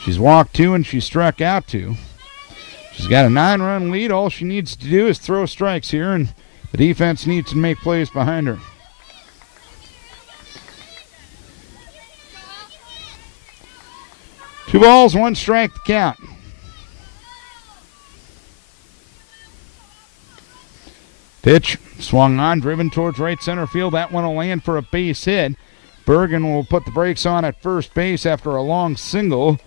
She's walked 2 and she struck out 2. She's got a 9-run lead. All she needs to do is throw strikes here, and the defense needs to make plays behind her. Two balls, 1 strike to count. Pitch swung on, driven towards right center field. That one will land for a base hit. Bergen will put the brakes on at first base after a long single.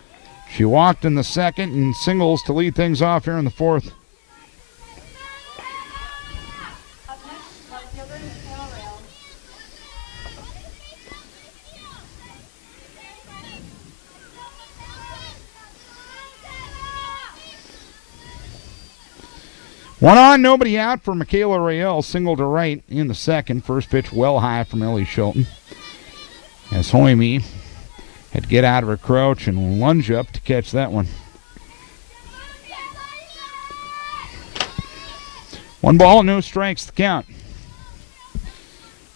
She walked in the second and singles to lead things off here in the fourth. Up next, left fielder Michaela Rail. 1 on, nobody out for Michaela Rael. Single to right in the second. First pitch well high from Ellie Schulten. As Hoime had to get out of her crouch and lunge up to catch that one. 1 ball, no strikes to count.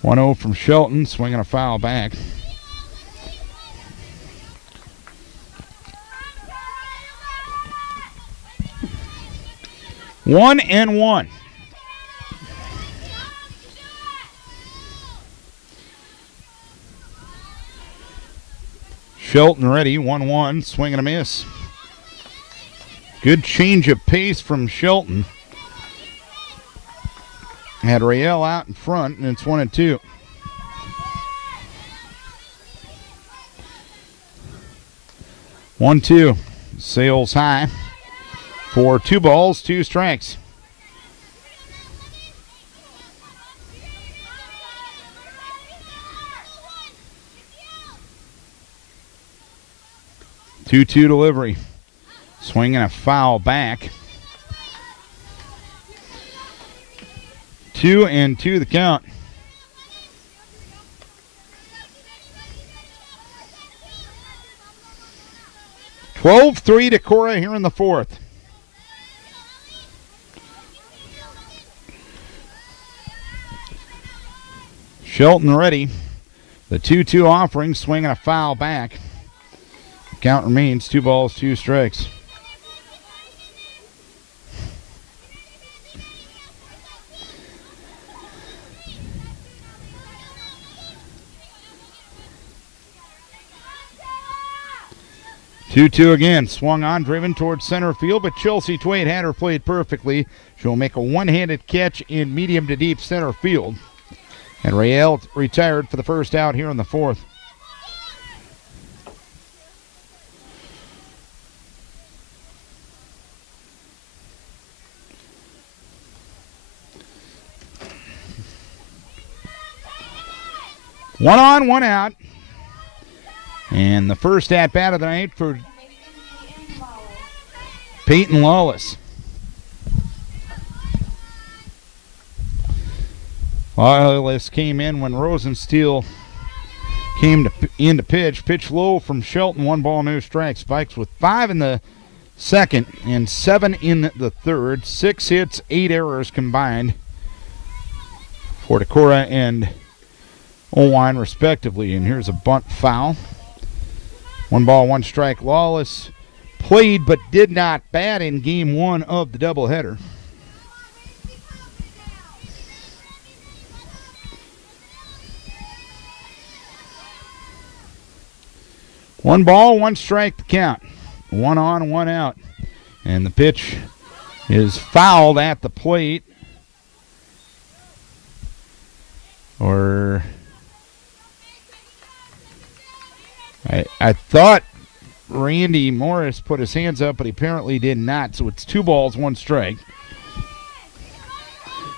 1-0 from Shelton, swinging a foul back. One and one. Shelton ready, 1-1, swing and a miss. Good change of pace from Shelton. Had Rael out in front, and it's 1-2. One, two. Sails high for 2 balls, 2 strikes. Two-two delivery. Swinging a foul back. 2-2 the count. 12-3 Decorah here in the fourth. Shelton ready. The 2-2 offering, swinging a foul back. Count remains 2 balls, 2 strikes. Two again, swung on, driven towards center field, but Chelsea Twait had her played perfectly. She'll make a one-handed catch in medium to deep center field. And Rael retired for the first out here in the fourth. One on, 1 out. And the first at-bat of the night for Peyton Lawless. Lawless came in when Rosensteel came in to pitch. Pitch low from Shelton, 1 ball, no strikes. Spikes with 5 in the second and 7 in the third. 6 hits, 8 errors combined for Decorah and Oelwein respectively. And here's a bunt foul. 1 ball, 1 strike. Lawless played but did not bat in game 1 of the doubleheader. One ball, 1 strike to count. 1 on, 1 out. And the pitch is fouled at the plate. Or I thought Randy Morris put his hands up, but he apparently did not. So it's 2 balls, 1 strike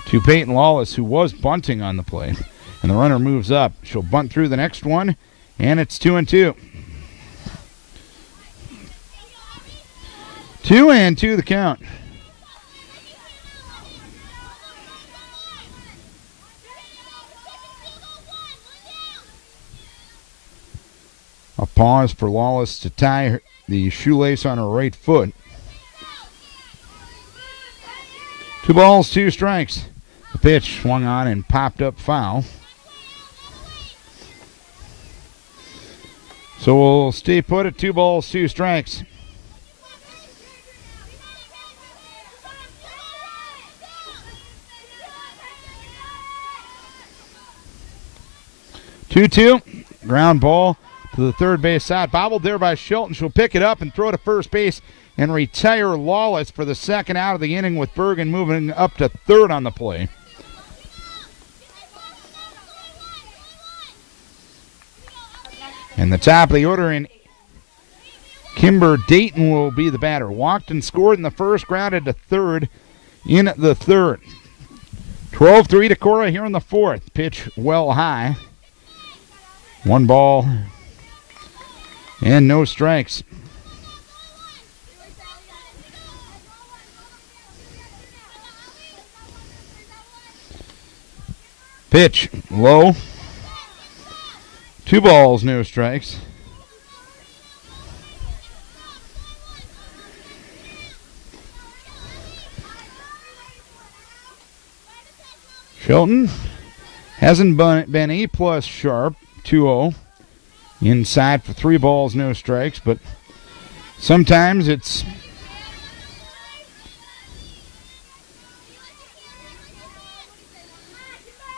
to Peyton Lawless, who was bunting on the play. And the runner moves up. She'll bunt through the next one, and it's 2-2. 2-2 the count. A pause for Lawless to tie the shoelace on her right foot. 2 balls, 2 strikes. The pitch swung on and popped up foul. So we'll stay put at 2 balls, 2 strikes. Two, ground ball to the third base side. Bobbled there by Shelton. She'll pick it up and throw to first base and retire Lawless for the second out of the inning, with Bergen moving up to third on the play. And the top of the order in Kimber Dayton will be the batter. Walked and scored in the first, grounded to third in the third. 12-3 Decorah here in the fourth. Pitch well high. 1 ball and no strikes. Pitch low. 2 balls, no strikes. Shelton hasn't been A+ sharp. 2-0. Inside for 3 balls, no strikes, but sometimes it's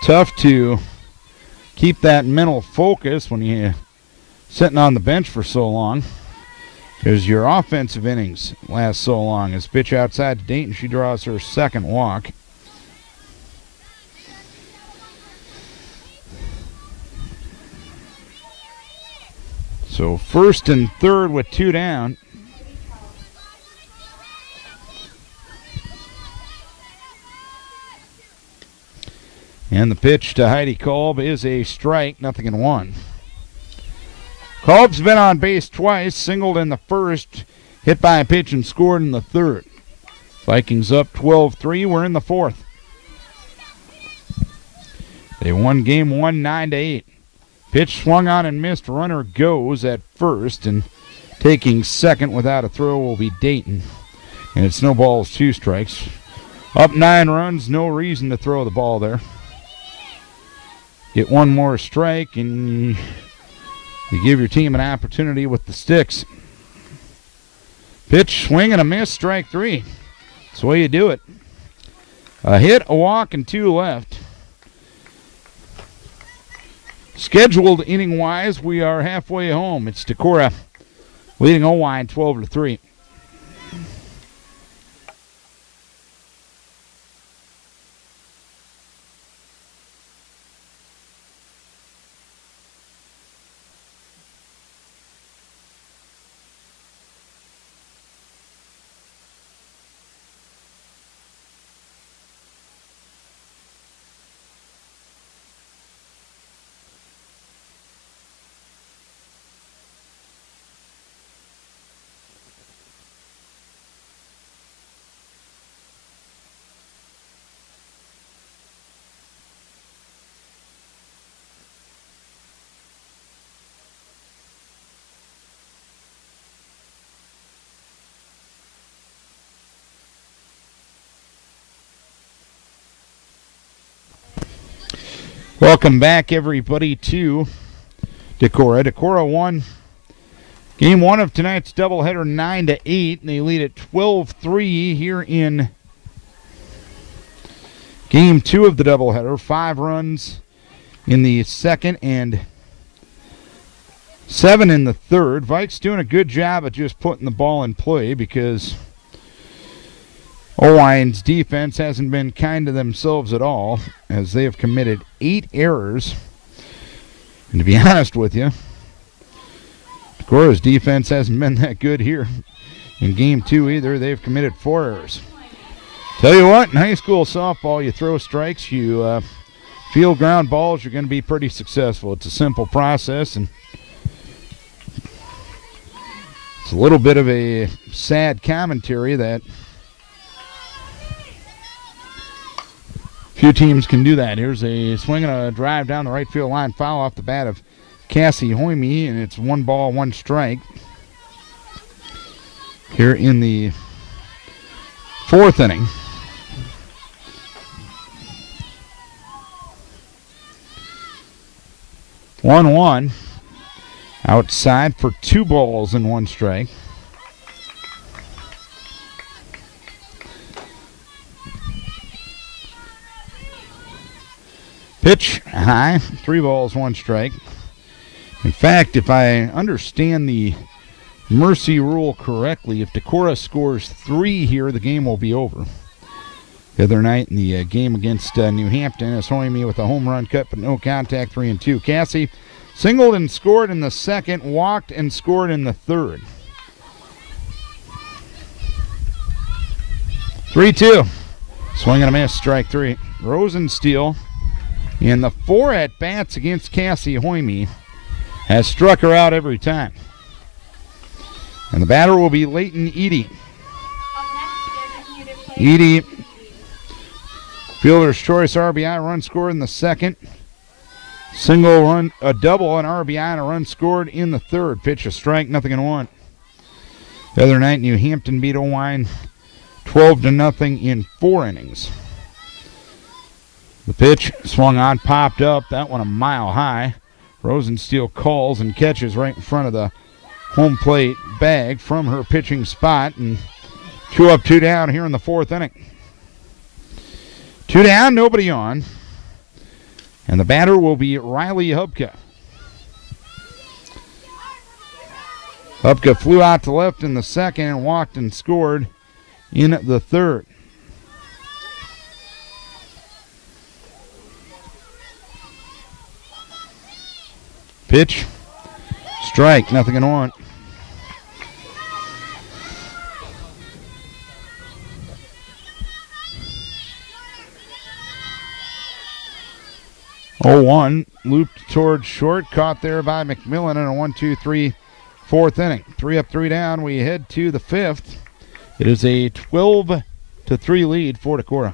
tough to keep that mental focus when you're sitting on the bench for so long, because your offensive innings last so long. As pitch outside to Dayton, she draws her second walk. So first and third with 2 down. And the pitch to Heidi Kolb is a strike, 0-1. Kolb's been on base twice, singled in the first, hit by a pitch and scored in the third. Vikings up 12-3, we're in the fourth. They won game 1 9-8. Pitch swung on and missed, runner goes at first, and taking second without a throw will be Dayton. And it's no balls, 2 strikes. Up 9 runs, no reason to throw the ball there. Get 1 more strike, and you give your team an opportunity with the sticks. Pitch, swing and a miss, strike 3. That's the way you do it. A hit, a walk, and 2 left. Scheduled inning-wise, we are halfway home. It's Decorah leading Oelwein 12-3. Welcome back, everybody, to Decorah. Decorah won game 1 of tonight's doubleheader 9-8, and they lead at 12-3 here in game 2 of the doubleheader. 5 runs in the second and 7 in the third. Vikes doing a good job of just putting the ball in play, because Oelwein's defense hasn't been kind to themselves at all, as they have committed 8 errors. And to be honest with you, Decorah's defense hasn't been that good here in game 2 either. They've committed 4 errors. Tell you what, in high school softball, you throw strikes, you field ground balls, you're going to be pretty successful. It's a simple process, and it's a little bit of a sad commentary that few teams can do that. Here's a swing and a drive down the right field line, foul off the bat of Cassie Hoyme, and it's 1 ball, 1 strike here in the 4th inning. One outside for 2 balls and 1 strike. Pitch high, 3 balls, 1 strike. In fact, if I understand the mercy rule correctly, if Decorah scores 3 here, the game will be over. The other night in the game against New Hampton, as Hoyme with a home run cut but no contact, 3-2. Cassie Singled and scored in the second, walked and scored in the third. 3-2. Swing and a miss, strike three. Rosensteel, in the 4 at-bats against Cassie Hoyme, has struck her out every time. And the batter will be Leighton Edie. Edie, fielder's choice RBI, run scored in the second. Single run, a double, an RBI, and a run scored in the third. Pitch a strike, 0-1. The other night, New Hampton beat Oelwein 12-0 in 4 innings. The pitch swung on, popped up. That one a mile high. Rosensteel calls and catches right in front of the home plate bag from her pitching spot. And 2 up, 2 down here in the 4th inning. 2 down, nobody on. And the batter will be Riley Hubka. Hubka flew out to left in the second and walked and scored in the third. Pitch, strike, 0-1. Oh, looped towards short, caught there by McMillan in a 1-2-3 4th inning. 3 up, 3 down. We head to the 5th. It is a 12-3 lead for Decorah.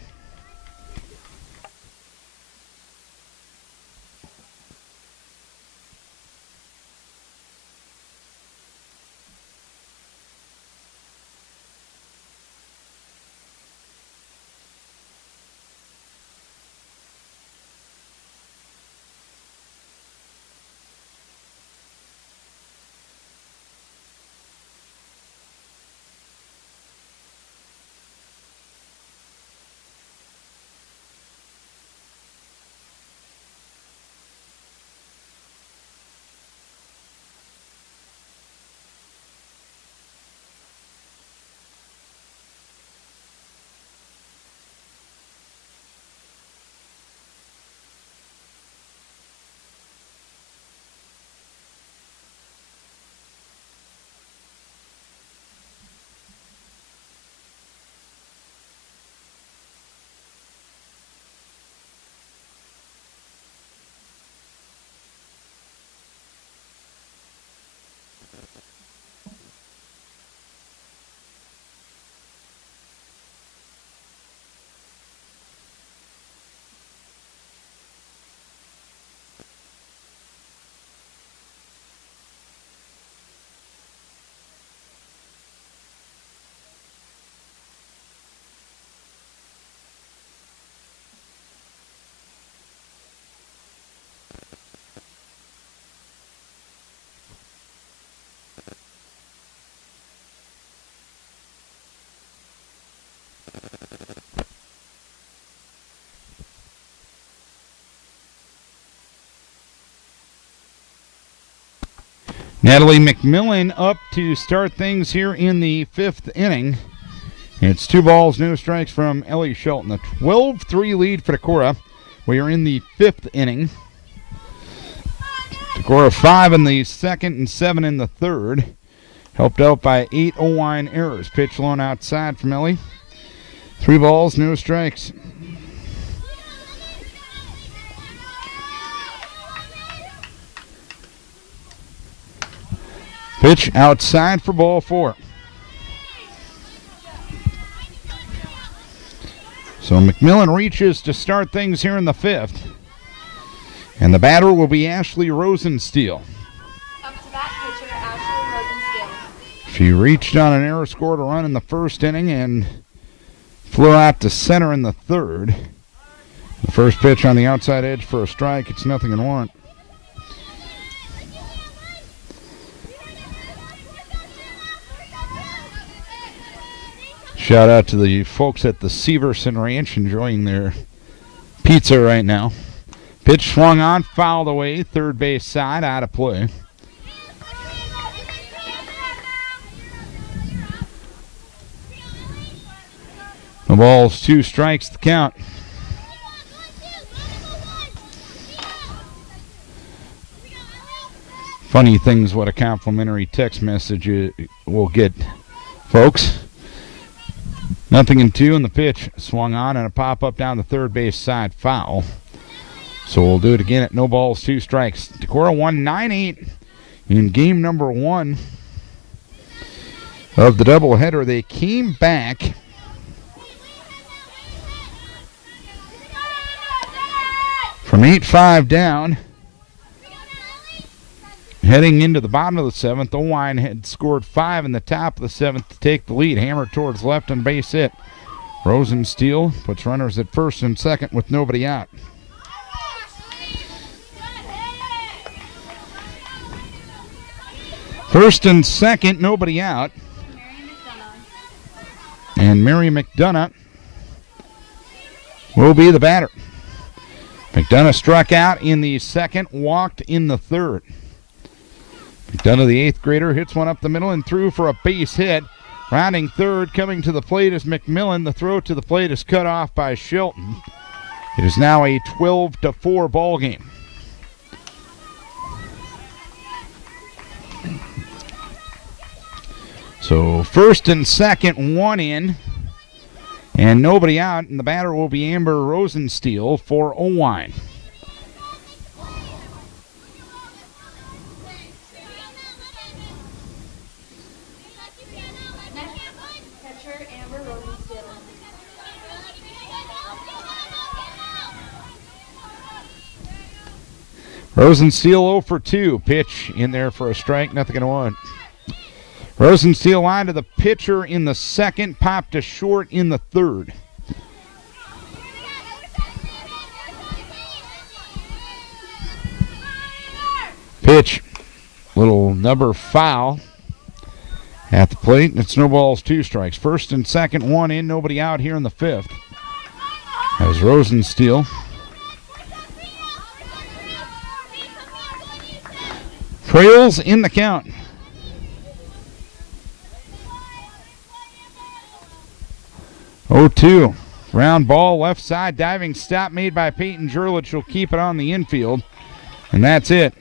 Natalie McMillan up to start things here in the 5th inning. It's 2 balls, no strikes from Ellie Shelton. A 12-3 lead for Decorah. We are in the 5th inning. Decorah 5 in the 2nd and 7 in the 3rd. Helped out by 8 Oelwein errors. Pitch low outside from Ellie. 3 balls, no strikes. Pitch outside for ball 4. So McMillan reaches to start things here in the 5th. And the batter will be Ashley Rosensteel. Up to bat pitcher, Ashley Rosensteel. She reached on an error, scored a run in the 1st inning, and flew out to center in the 3rd. The first pitch on the outside edge for a strike. It's 0-1. Shout out to the folks at the Severson Ranch enjoying their pizza right now. Pitch swung on, fouled away, third base side, out of play. The ball's 2 strikes to count. Funny things what a complimentary text message will get, folks. 0-2 in the pitch. Swung on and a pop-up down the third base side, foul. So we'll do it again at no balls, 2 strikes. Decorah won 9-8 in game number 1 of the doubleheader. They came back from 8-5 down. Heading into the bottom of the 7th, Oelwein had scored 5 in the top of the 7th to take the lead. Hammer towards left on base hit. Rosensteel puts runners at first and second with nobody out. First and second, nobody out. And Mary McDonough will be the batter. McDonough struck out in the second, walked in the third. McDonough, the 8th grader, hits one up the middle and through for a base hit. Rounding third, coming to the plate is McMillan. The throw to the plate is cut off by Shelton. It is now a 12-4 ball game. So first and second, one in, and nobody out, and the batter will be Amber Rosensteel for Oelwein. Rosensteel 0 for 2. Pitch in there for a strike, 0-1. Rosensteel line to the pitcher in the second, popped to short in the third. Pitch, little number foul at the plate, and it's no balls, 2 strikes. First and second, one in, nobody out here in the 5th. As Rosensteel trails in the count. 0-2. Round ball, left side, diving stop made by Peyton Jurlich. Will keep it on the infield, and that's it.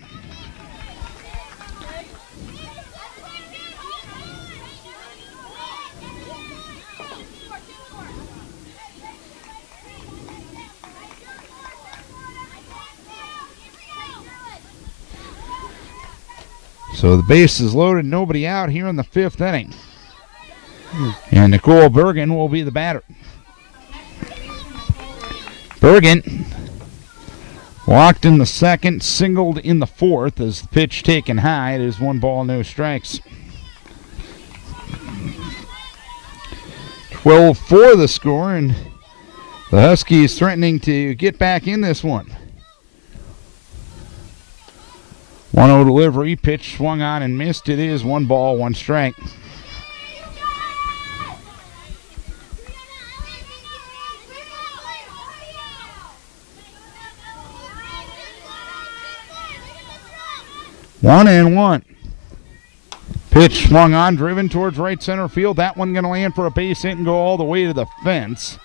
So the base is loaded, nobody out here in the 5th inning. And Nicole Bergen will be the batter. Bergen walked in the second, singled in the 4th as the pitch taken high. It is 1 ball, no strikes. 12-4 the score, and the Huskies threatening to get back in this one. 1-0 delivery, pitch swung on and missed. It is 1 ball, 1 strike. One and one. Pitch swung on, driven towards right center field. That one going to land for a base hit and go all the way to the fence.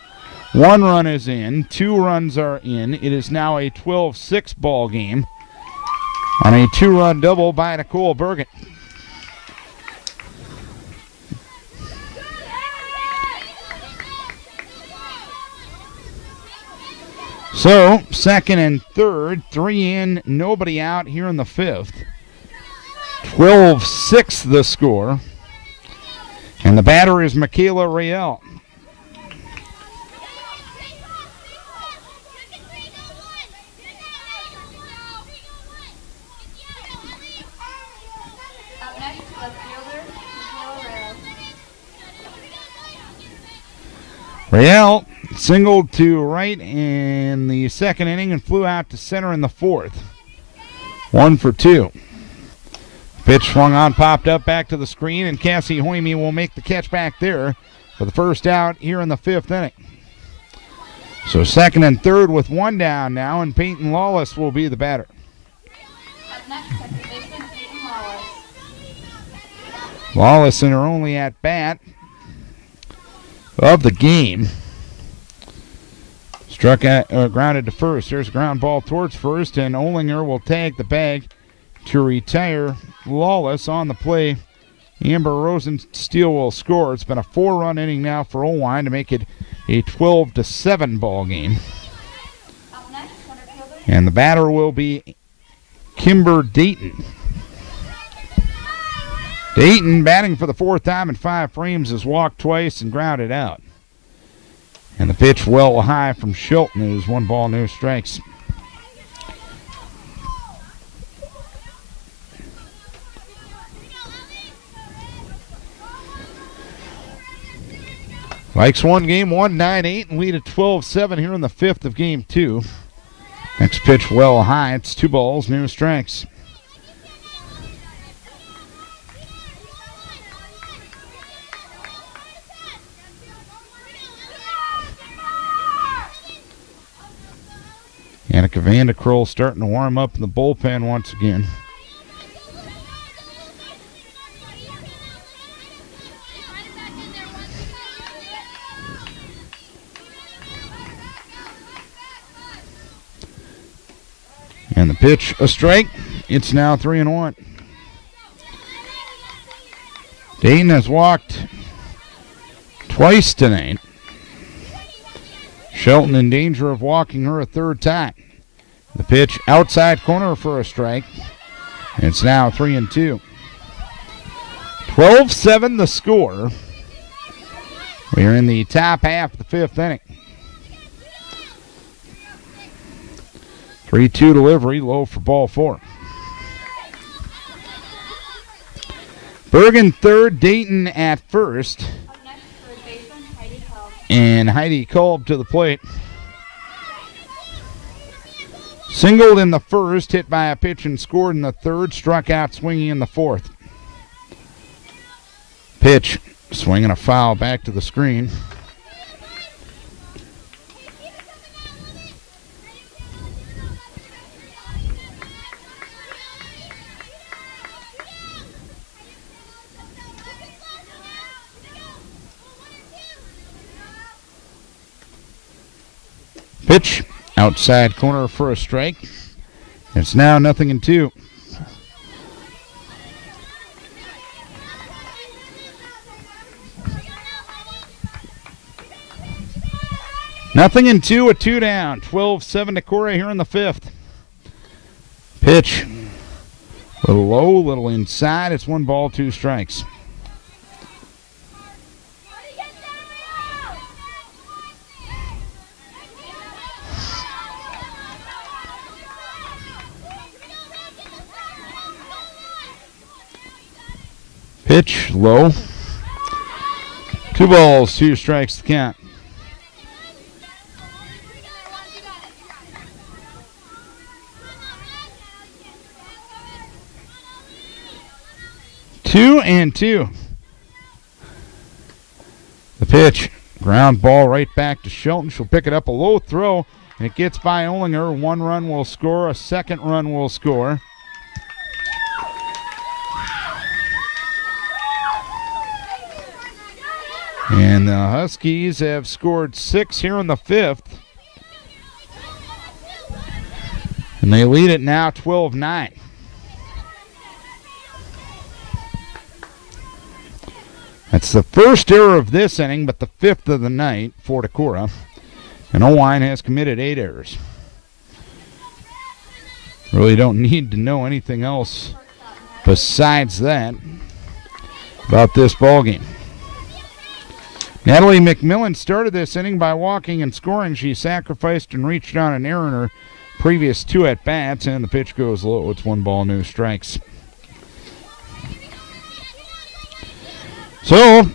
1 run is in. 2 runs are in. It is now a 12-6 ball game on a 2-run double by Nicole Bergen. So, second and third, 3 in, nobody out here in the 5th. 12-6 the score. And the batter is Michaela Riel. Up next, left fielder, Michaela Riel singled to right in the 2nd inning and flew out to center in the 4th. 1 for 2. Pitch swung on, popped up back to the screen, and Cassie Hoyme will make the catch back there for the first out here in the 5th inning. So second and third with 1 down now, and Peyton Lawless will be the batter. Up next, second baseman, Peyton Lawless. Lawless in her only at bat of the game. Struck at, grounded to first. There's a ground ball towards first, and Olinger will tag the bag to retire lawless on the play. Amber Rosensteel will score. It's been a 4-run inning now for Oelwein to make it a 12-7 ball game. Up next, center fielder. And the batter will be Kimber Dayton. Dayton, batting for the 4th time in 5 frames, has walked twice and grounded out. And the pitch well high from Shilton is 1 ball, no strikes. Vikes won game 1, 9-8, and lead at 12-7 here in the 5th of game 2. Next pitch well high. It's 2 balls, no strikes. Annika Vandekroll starting to warm up in the bullpen once again. And the pitch, a strike. It's now 3-1. Dayton has walked twice tonight. Shelton in danger of walking her a 3rd time. The pitch outside corner for a strike. It's now 3-2. 12-7 the score. We are in the top half of the 5th inning. 3-2 delivery, low for ball 4. Bergen 3rd, Dayton at 1st. Up next, third baseman, Heidi Kolb. And Heidi Kolb to the plate. Singled in the 1st, hit by a pitch and scored in the 3rd, struck out swinging in the 4th. Pitch, swinging a foul back to the screen. Pitch, outside corner for a strike. It's now 0-2. Nothing in 2, a 2 down. 12-7 Decorah here in the 5th. Pitch, a little low, a little inside. It's 1 ball, 2 strikes. Pitch, low. 2 balls, 2 strikes to count. Two and 2. The pitch, ground ball right back to Shelton. She'll pick it up, a low throw, and it gets by Olinger. 1 run will score, a 2nd run will score. And the Huskies have scored 6 here in the 5th. And they lead it now 12-9. That's the first error of this inning, but the 5th of the night for Decorah. And Oelwein has committed 8 errors. Really don't need to know anything else besides that about this ballgame. Natalie McMillan started this inning by walking and scoring. She sacrificed and reached on an error in her previous 2 at-bats, and the pitch goes low. It's 1 ball, no strikes. So,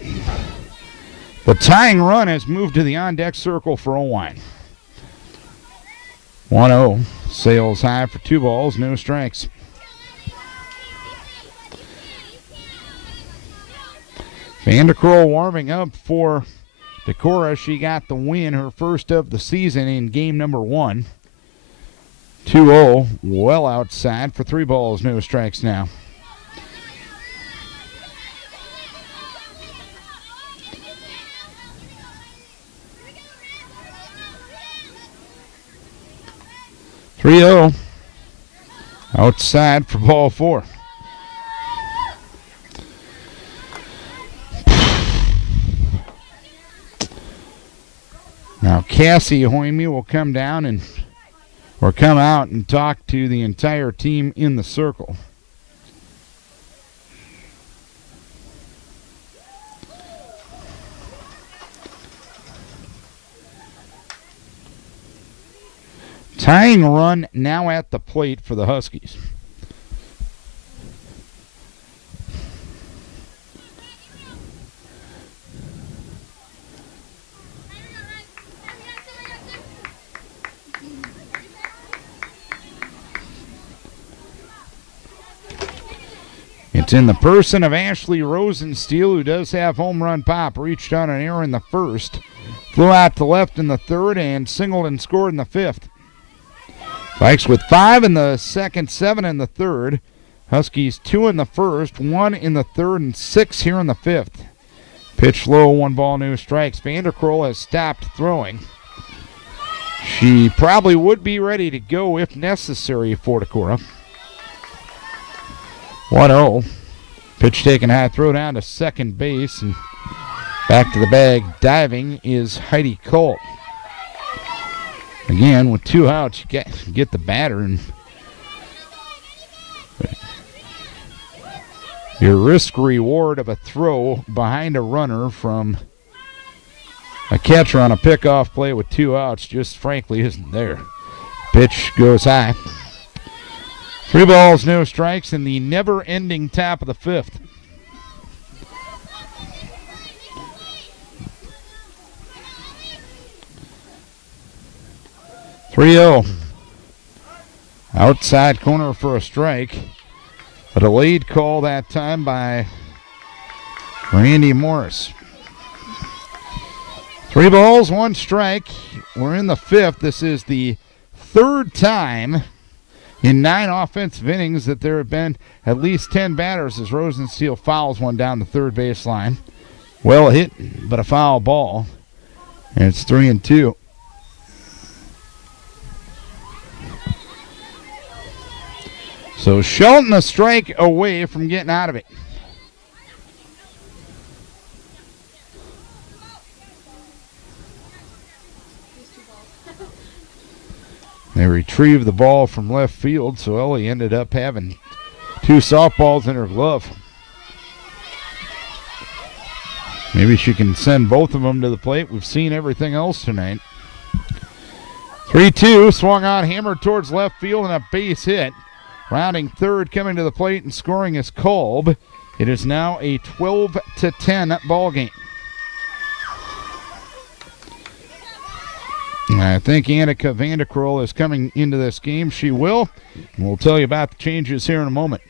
the tying run has moved to the on-deck circle for Oelwein. 1-0. Sails high for 2 balls, no strikes. Vandekroll warming up for Decorah. She got the win, her first of the season in game number 1. 2-0, well outside for 3 balls, no strikes now. outside for ball 4. Now Cassie Hoyme will come down or come out and talk to the entire team in the circle. Tying run now at the plate for the Huskies. It's in the person of Ashley Rosensteel, who does have home run pop. Reached on an error in the first. Flew out to left in the third and singled and scored in the fifth. Vikes with 5 in the second, 7 in the third. Huskies 2 in the first, 1 in the third, and 6 here in the fifth. Pitch low, 1 ball, no strikes. Vanderkroll has stopped throwing. She probably would be ready to go if necessary for Decorah. 1-0. Pitch taken high, throw down to second base, and back to the bag diving is Heidi Colt. Again, with 2 outs, you get the batter, and your risk reward of a throw behind a runner from a catcher on a pickoff play with 2 outs just frankly isn't there. Pitch goes high. 3 balls, no strikes in the never-ending top of the fifth. (3-0). Outside corner for a strike. A delayed call that time by Randy Morris. 3 balls, 1 strike. We're in the fifth. This is the third time in 9 offensive innings that there have been at least 10 batters as Rosensteel fouls one down the third baseline. Well hit, but a foul ball. And it's 3-2. So Shelton a strike away from getting out of it. They retrieved the ball from left field, so Ellie ended up having 2 softballs in her glove. Maybe she can send both of them to the plate. We've seen everything else tonight. 3-2, swung on, hammered towards left field, and a base hit. Rounding third, coming to the plate and scoring is Kolb. It is now a 12-10 ball game. I think Annika Vanderkroll is coming into this game. She will. And we'll tell you about the changes here in a moment.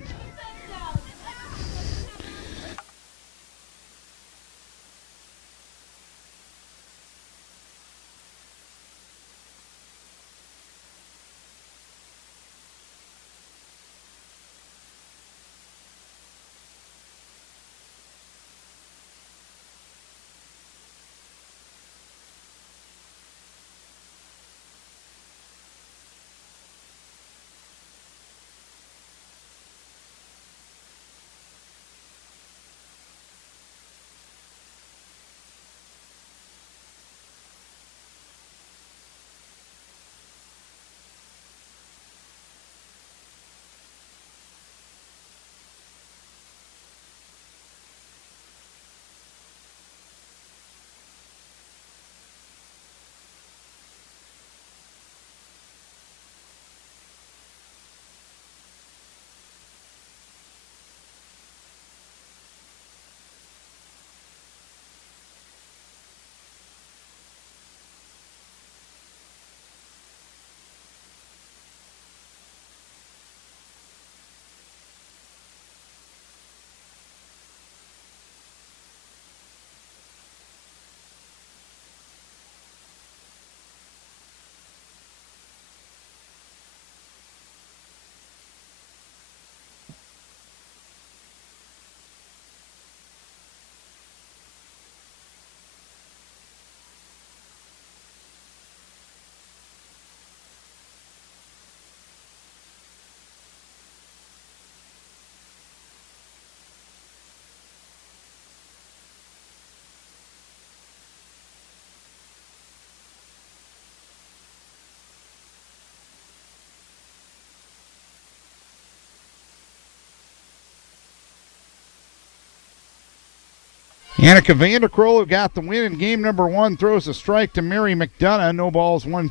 Annika Vanderkroll, who got the win in game number 1, throws a strike to Mary McDonough. No balls, 1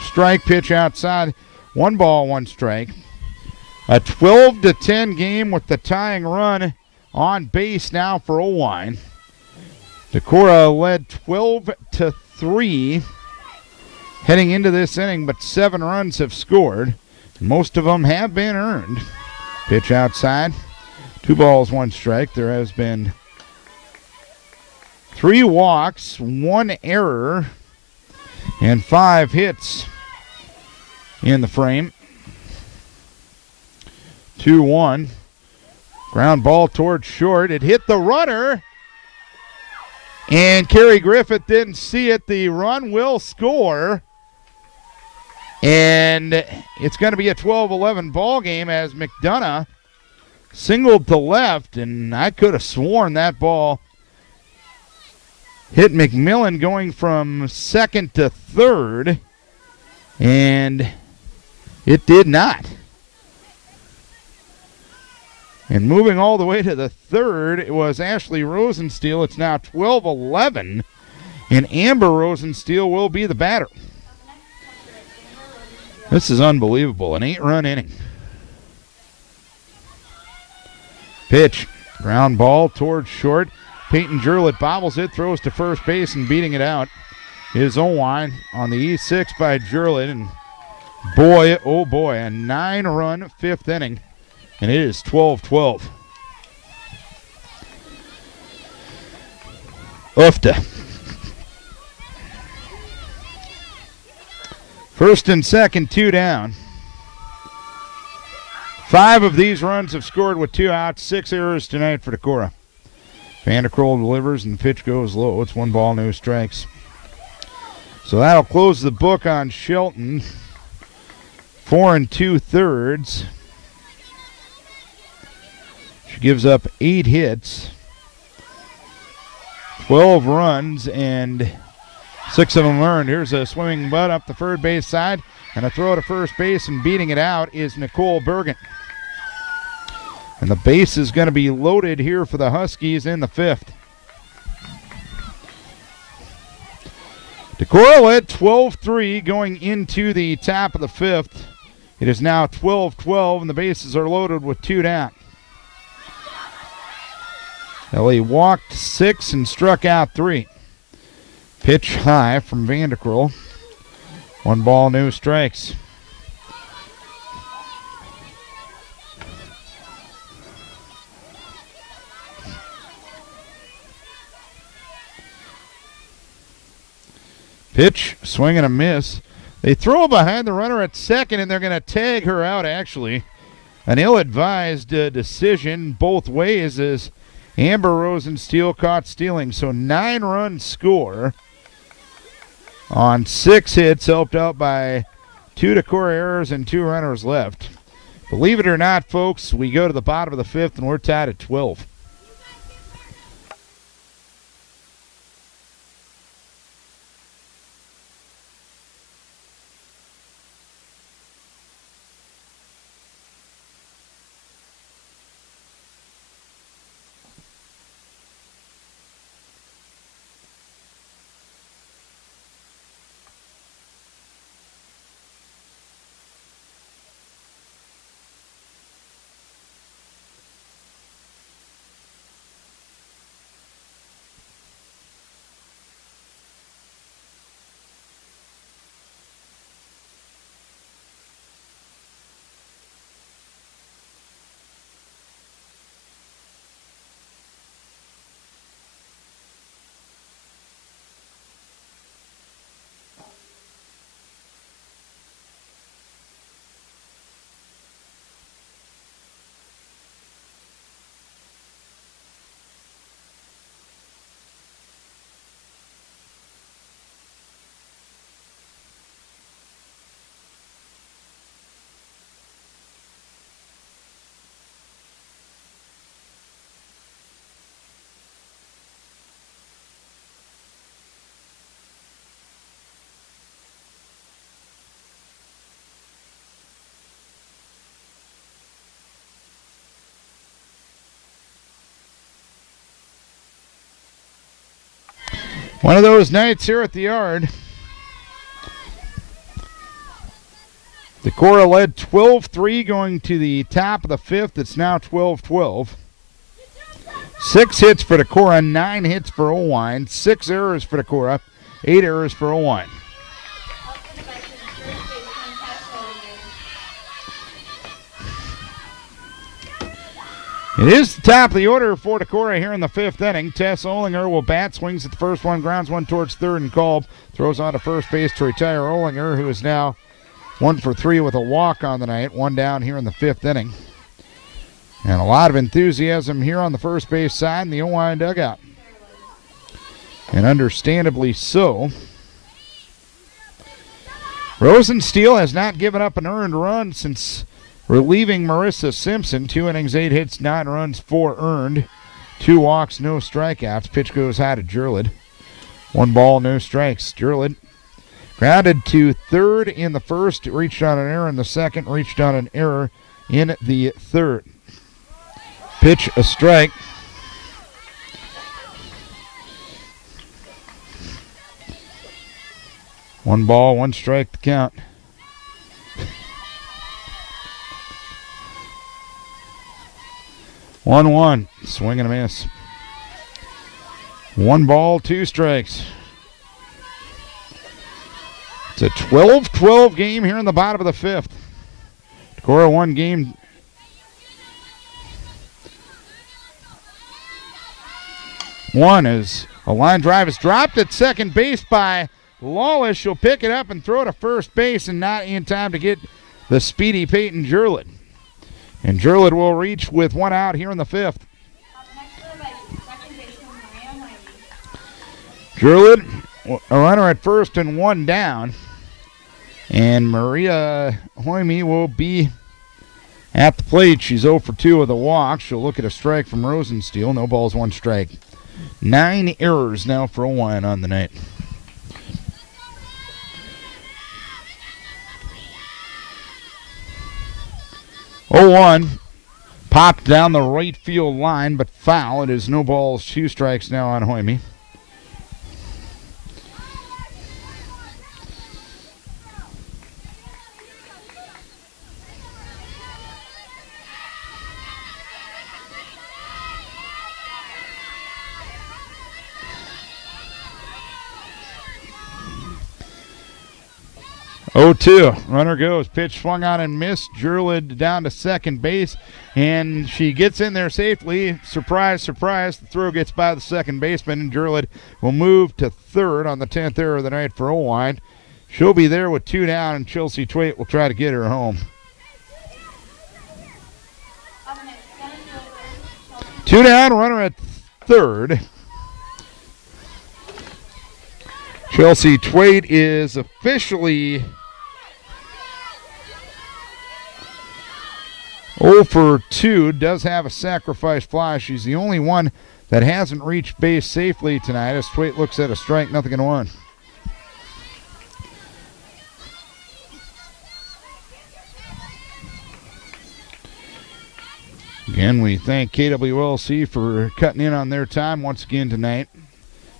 strike, pitch outside. 1 ball, 1 strike. A 12-10 game with the tying run on base now for Oelwein. Decorah led 12-3 heading into this inning, but 7 runs have scored. Most of them have been earned. Pitch outside. 2 balls, 1 strike. There has been 3 walks, 1 error, and 5 hits in the frame. 2-1. Ground ball towards short. It hit the runner. And Kerry Griffith didn't see it. The run will score. And it's going to be a 12-11 ball game as McDonough singled to left. And I could have sworn that ball hit McMillan going from second to third. And it did not. And moving all the way to the third, it was Ashley Rosensteel. It's now 12-11, and Amber Rosensteel will be the batter. This is unbelievable, an 8-run inning. Pitch, ground ball towards short. Peyton Jurlett bobbles it, throws to first base, and beating it out is Oelwein on the E6 by Jurlett. And boy, oh boy, a 9-run 5th inning. And it is 12-12. Ufta. First and second, 2 down. 5 of these runs have scored with 2 outs. 6 errors tonight for Decorah. Vanderkroll delivers and the pitch goes low. It's 1 ball, no strikes. So that'll close the book on Shelton. 4 2/3. Gives up 8 hits, 12 runs, and 6 of them earned. Here's a swimming butt up the third base side, and a throw to first base, and beating it out is Nicole Bergen. And the base is going to be loaded here for the Huskies in the 5th. Decorah led 12-3 going into the top of the 5th. It is now 12-12, and the bases are loaded with 2 down. Ellie walked 6 and struck out 3. Pitch high from Vanderkroll. 1 ball, no strikes. Pitch, swing and a miss. They throw behind the runner at second, and they're going to tag her out, actually. An ill-advised decision both ways as Amber Rosensteel caught stealing. So 9-run score on 6 hits, helped out by 2 Decorah errors and 2 runners left. Believe it or not, folks, we go to the bottom of the 5th and we're tied at 12. One of those nights here at the yard. Decorah led 12-3 going to the top of the fifth. It's now 12-12. 6 hits for Decorah, 9 hits for Oelwein, 6 errors for Decorah, 8 errors for Oelwein. It is the top of the order for Decorah here in the fifth inning. Tess Oellinger will bat, swings at the first one, grounds one towards third and called. Throws on to first base to retire Oellinger, who is now 1 for 3 with a walk on the night. 1 down here in the fifth inning. And a lot of enthusiasm here on the first base side in the Oelwein dugout. And understandably so. Rosensteel has not given up an earned run since relieving Marissa Simpson. 2 innings, 8 hits, 9 runs, 4 earned. 2 walks, no strikeouts. Pitch goes high to Jurlid. 1 ball, no strikes. Jurlid grounded to third in the first, reached on an error in the second, reached on an error in the third. Pitch, a strike. One ball, 1 strike to count. One, swing and a miss. 1 ball, 2 strikes. It's a 12-12 game here in the bottom of the fifth. Decorah 1 game. One is a line drive is dropped at second base by Lawless. She'll pick it up and throw to first base, and not in time to get the speedy Peyton Jurlid. And Jurlid will reach with 1 out here in the fifth. Jurlid, a runner at first and 1 down. And Maria Hoime will be at the plate. She's 0 for 2 with a walk. She'll look at a strike from Rosensteel. No balls, 1 strike. 9 errors now for Oelwein on the night. Oelwein popped down the right field line, but foul. It is no balls, 2 strikes now on Hoime. Oh, 2. Runner goes. Pitch swung on and missed. Jurlid down to second base, and she gets in there safely. Surprise, surprise. The throw gets by the second baseman, and Jurlid will move to third on the 10th error of the night for Oelwein. She'll be there with 2 down, and Chelsea Twait will try to get her home. 2 down, runner at third. Chelsea Twait is officially 0 for 2, does have a sacrifice fly. She's the only one that hasn't reached base safely tonight as Twait looks at a strike, 0-1. Again, we thank KWLC for cutting in on their time once again tonight.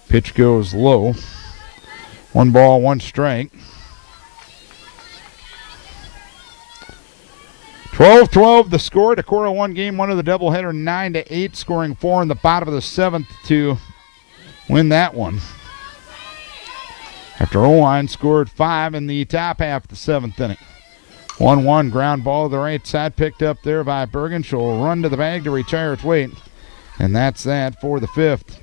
Pitch goes low. 1 ball, 1 strike. 12-12 the score. Decorah won game 1 of the doubleheader 9-8, scoring 4 in the bottom of the 7th to win that one. After Oelwein scored 5 in the top half of the 7th inning. 1-1 ground ball to the right side, picked up there by Bergen. She'll run to the bag to retire its weight. And that's that for the 5th.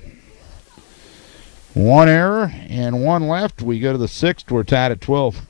1 error and 1 left. We go to the 6th. We're tied at 12.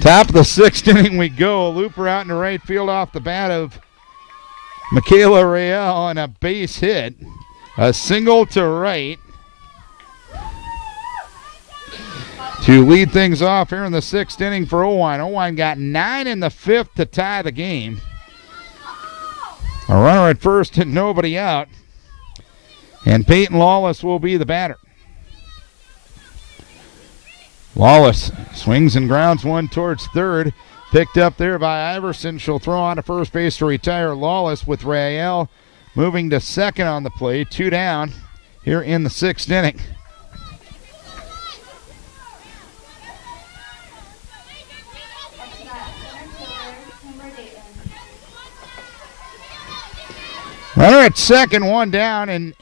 Top of the 6th inning we go. A looper out in the right field off the bat of Michaela Real and a base hit. A single to right to lead things off here in the 6th inning for Oelwein. Oelwein got 9 in the 5th to tie the game. A runner at first and nobody out. And Peyton Lawless will be the batter. Lawless swings and grounds one towards third. Picked up there by Iverson. She'll throw on to first base to retire Lawless, with Rael moving to second on the play. 2 down here in the 6th inning. Runner at second, 1 down, and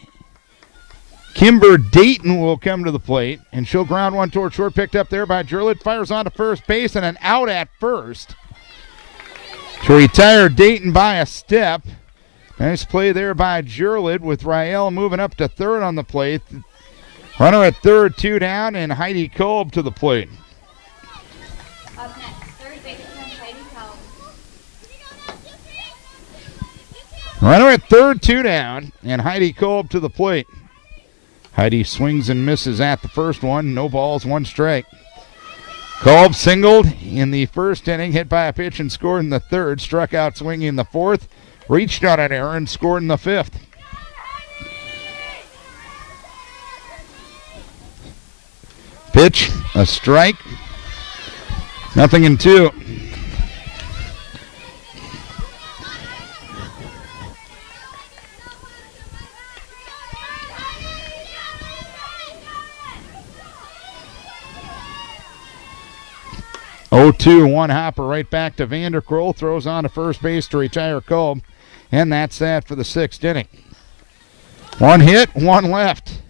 Kimber Dayton will come to the plate, and she'll ground one toward short. Picked up there by Jurlett. Fires on to first base, and an out at first to retire Dayton by a step. Nice play there by Jurlett, with Rael moving up to third on the plate. Runner at third, 2 down, and Heidi Kolb to the plate. Up next, third baseman Heidi Kolb. Runner at third, 2 down, and Heidi Kolb to the plate. Heidi swings and misses at the first one. No balls, 1 strike. Kolb singled in the 1st inning, hit by a pitch and scored in the 3rd. Struck out swinging in the 4th. Reached on an error and scored in the 5th. Pitch, a strike. Nothing in 2. Oh, 2, 1 hopper right back to Vanderkroll. Throws on to first base to retire Kolb. And that's that for the 6th inning. 1 hit, 1 left.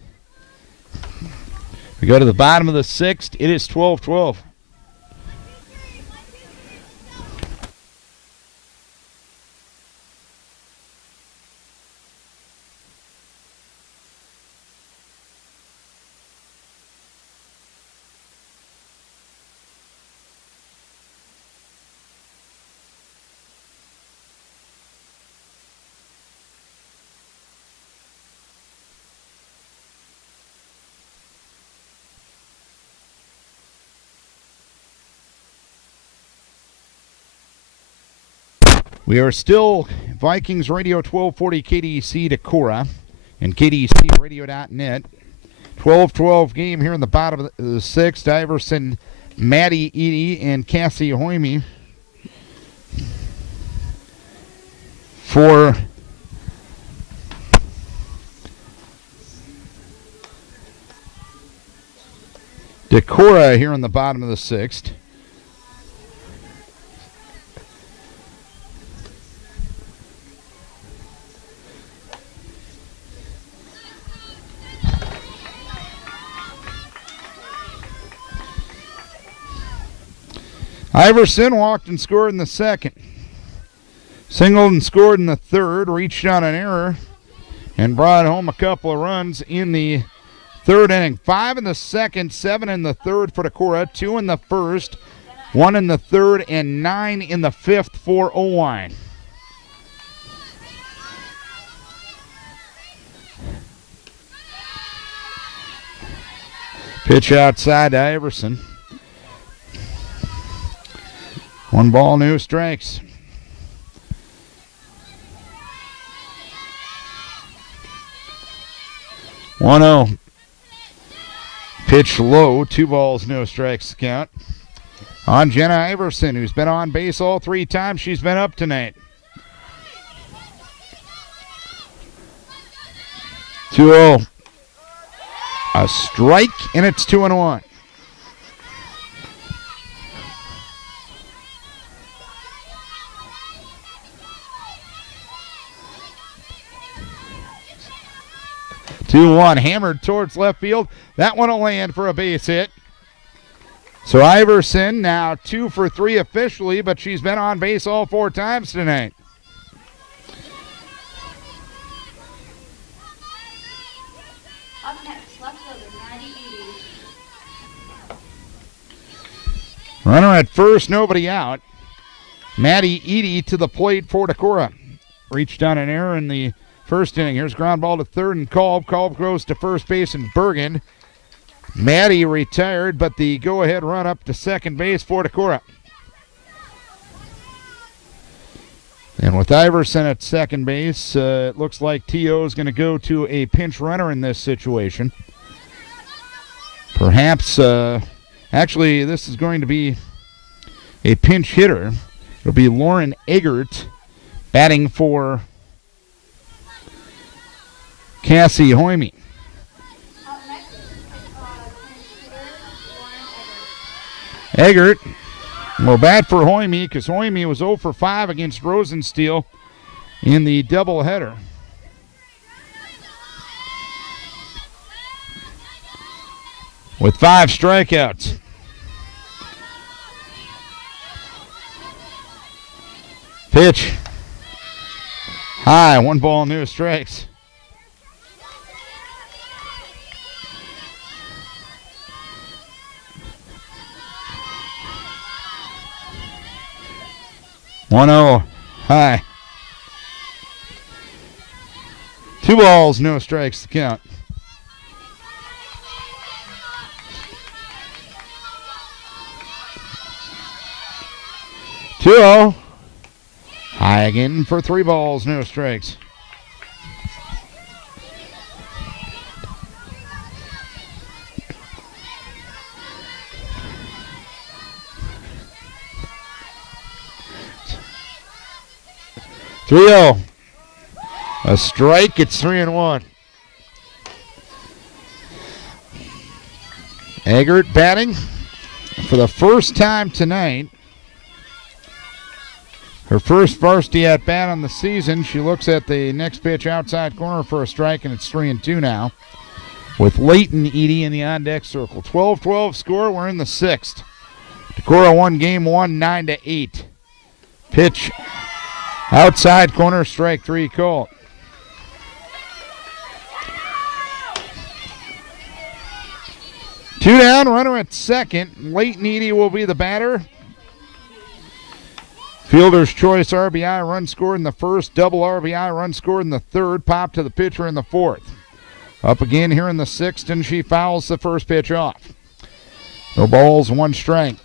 We go to the bottom of the 6th. It is 12-12. We are still Vikings Radio 1240 KDEC Decorah and KDECradio.net. 12-12 game here in the bottom of the 6th. Iverson, Maddie Edie, and Cassie Hoyme for Decorah here in the bottom of the 6th. Iverson walked and scored in the 2nd. Singled and scored in the 3rd. Reached on an error and brought home a couple of runs in the 3rd inning. 5 in the 2nd, 7 in the 3rd for Decorah, 2 in the 1st, 1 in the 3rd, and 9 in the 5th for Oelwein. Pitch outside to Iverson. 1 ball, no strikes. 1-0. Pitch low, 2 balls, no strikes to count. On Jenna Iverson, who's been on base all 3 times she's been up tonight. 2-0. A strike, and it's 2-1. Hammered towards left field. That one will land for a base hit. So Iverson now 2 for 3 officially, but she's been on base all 4 times tonight. Up next, left fielder Maddie Edie. Runner at first, nobody out. Maddie Eady to the plate for Decorah. Reached on an error in the first inning. Here's ground ball to third and Kolb. Kolb goes to first base and Bergen. Maddie retired, but the go-ahead run up to second base for Decorah. And with Iverson at second base, it looks like T.O. is going to go to a pinch runner in this situation. Perhaps, actually, this is going to be a pinch hitter. It'll be Lauren Eggert batting for Cassie Hoyme. Eggert will bat for Hoyme because Hoyme was 0 for 5 against Rosensteel in the doubleheader. With 5 strikeouts. Pitch. High, 1 ball, no strikes. One zero, high. 2 balls, no strikes to count. Two zero. High again for 3 balls, no strikes. Three zero. A strike, it's 3-1. Eggert batting for the first time tonight. Her first varsity at bat on the season. She looks at the next pitch outside corner for a strike, and it's 3-2 now. With Leighton Eady in the on-deck circle. 12-12 score. We're in the 6th. Decorah won game 1, 9-8. Pitch outside corner, strike 3 call. Two down, runner at second. Leighton Eady will be the batter. Fielder's choice RBI run scored in the first, double RBI run scored in the third, pop to the pitcher in the 4th. Up again here in the 6th, and she fouls the first pitch off. No balls, 1 strike.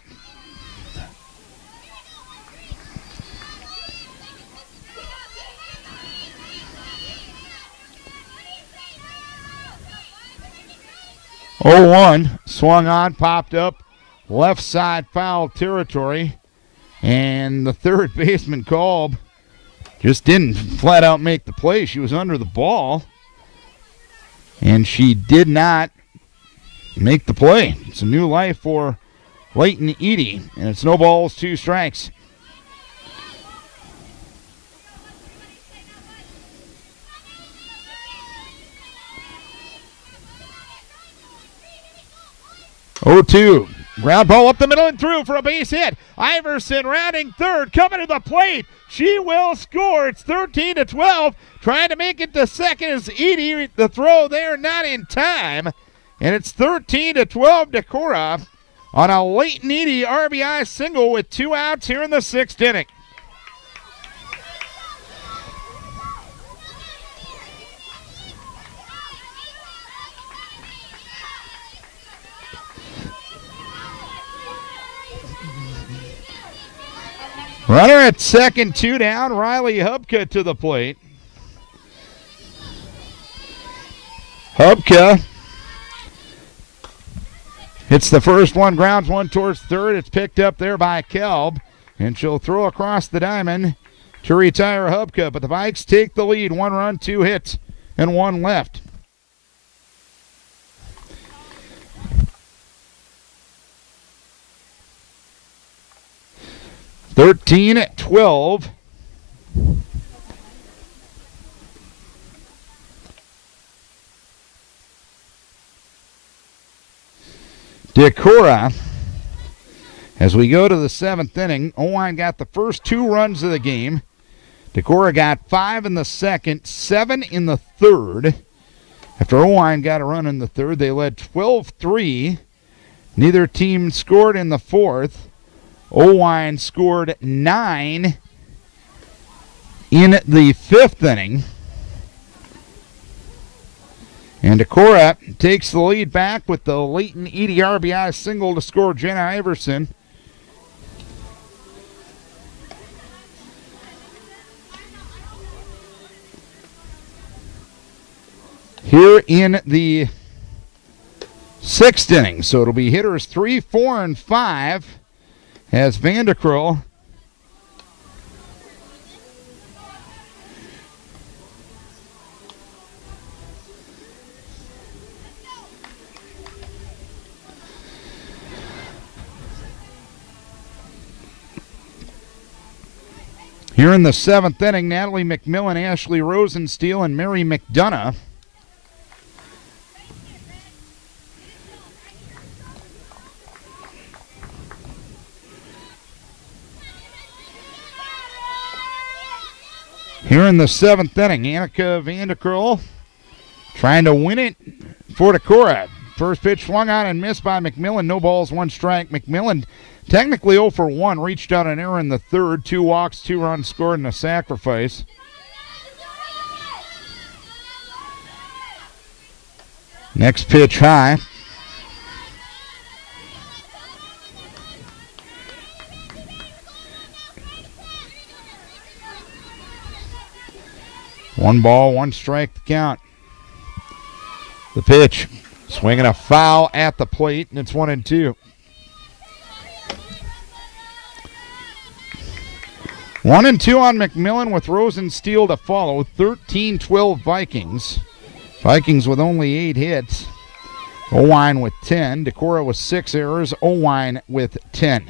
Oh, 1 swung on, popped up, left side foul territory. And the third baseman, Kolb, just didn't flat out make the play. She was under the ball, and she did not make the play. It's a new life for Leighton Eady, and it's no balls, 2 strikes. Oh, 2. Ground ball up the middle and through for a base hit. Iverson rounding third, coming to the plate. She will score. It's 13-12. Trying to make it to second is Eady. The throw there not in time. And it's 13-12 Decorah on a Leighton Eady RBI single with 2 outs here in the 6th inning. Runner at second, 2 down. Riley Hubka to the plate. Hubka hits the first one, grounds one towards third. It's picked up there by Kolb, and she'll throw across the diamond to retire Hubka. But the Vikes take the lead. 1 run, 2 hits, and 1 left. (13-12). Decorah, as we go to the 7th inning, Oelwein got the first 2 runs of the game. Decorah got 5 in the 2nd, 7 in the 3rd. After Oelwein got a run in the 3rd, they led 12-3. Neither team scored in the 4th. Oelwein scored 9 in the 5th inning. And Decorah takes the lead back with the Leighton Edie RBI single to score Jenna Iverson. Here in the 6th inning. So it'll be hitters 3, 4, and 5 as Vanderkrull here in the 7th inning, Natalie McMillan, Ashley Rosensteel, and Mary McDonough. Here in the 7th inning, Annika Vanderkrull trying to win it for Decorah. First pitch swung on and missed by McMillan. No balls, 1 strike. McMillan technically 0 for 1. Reached out an error in the 3rd. 2 walks, 2 runs scored, and a sacrifice. Next pitch high. One ball, 1 strike to count. The pitch, swinging a foul at the plate, and it's 1-2. 1-2 on McMillan with Rosensteel to follow. 13-12 Vikings. Vikings with only 8 hits. Oelwein with 10. Decorah with 6 errors. Oelwein with 10.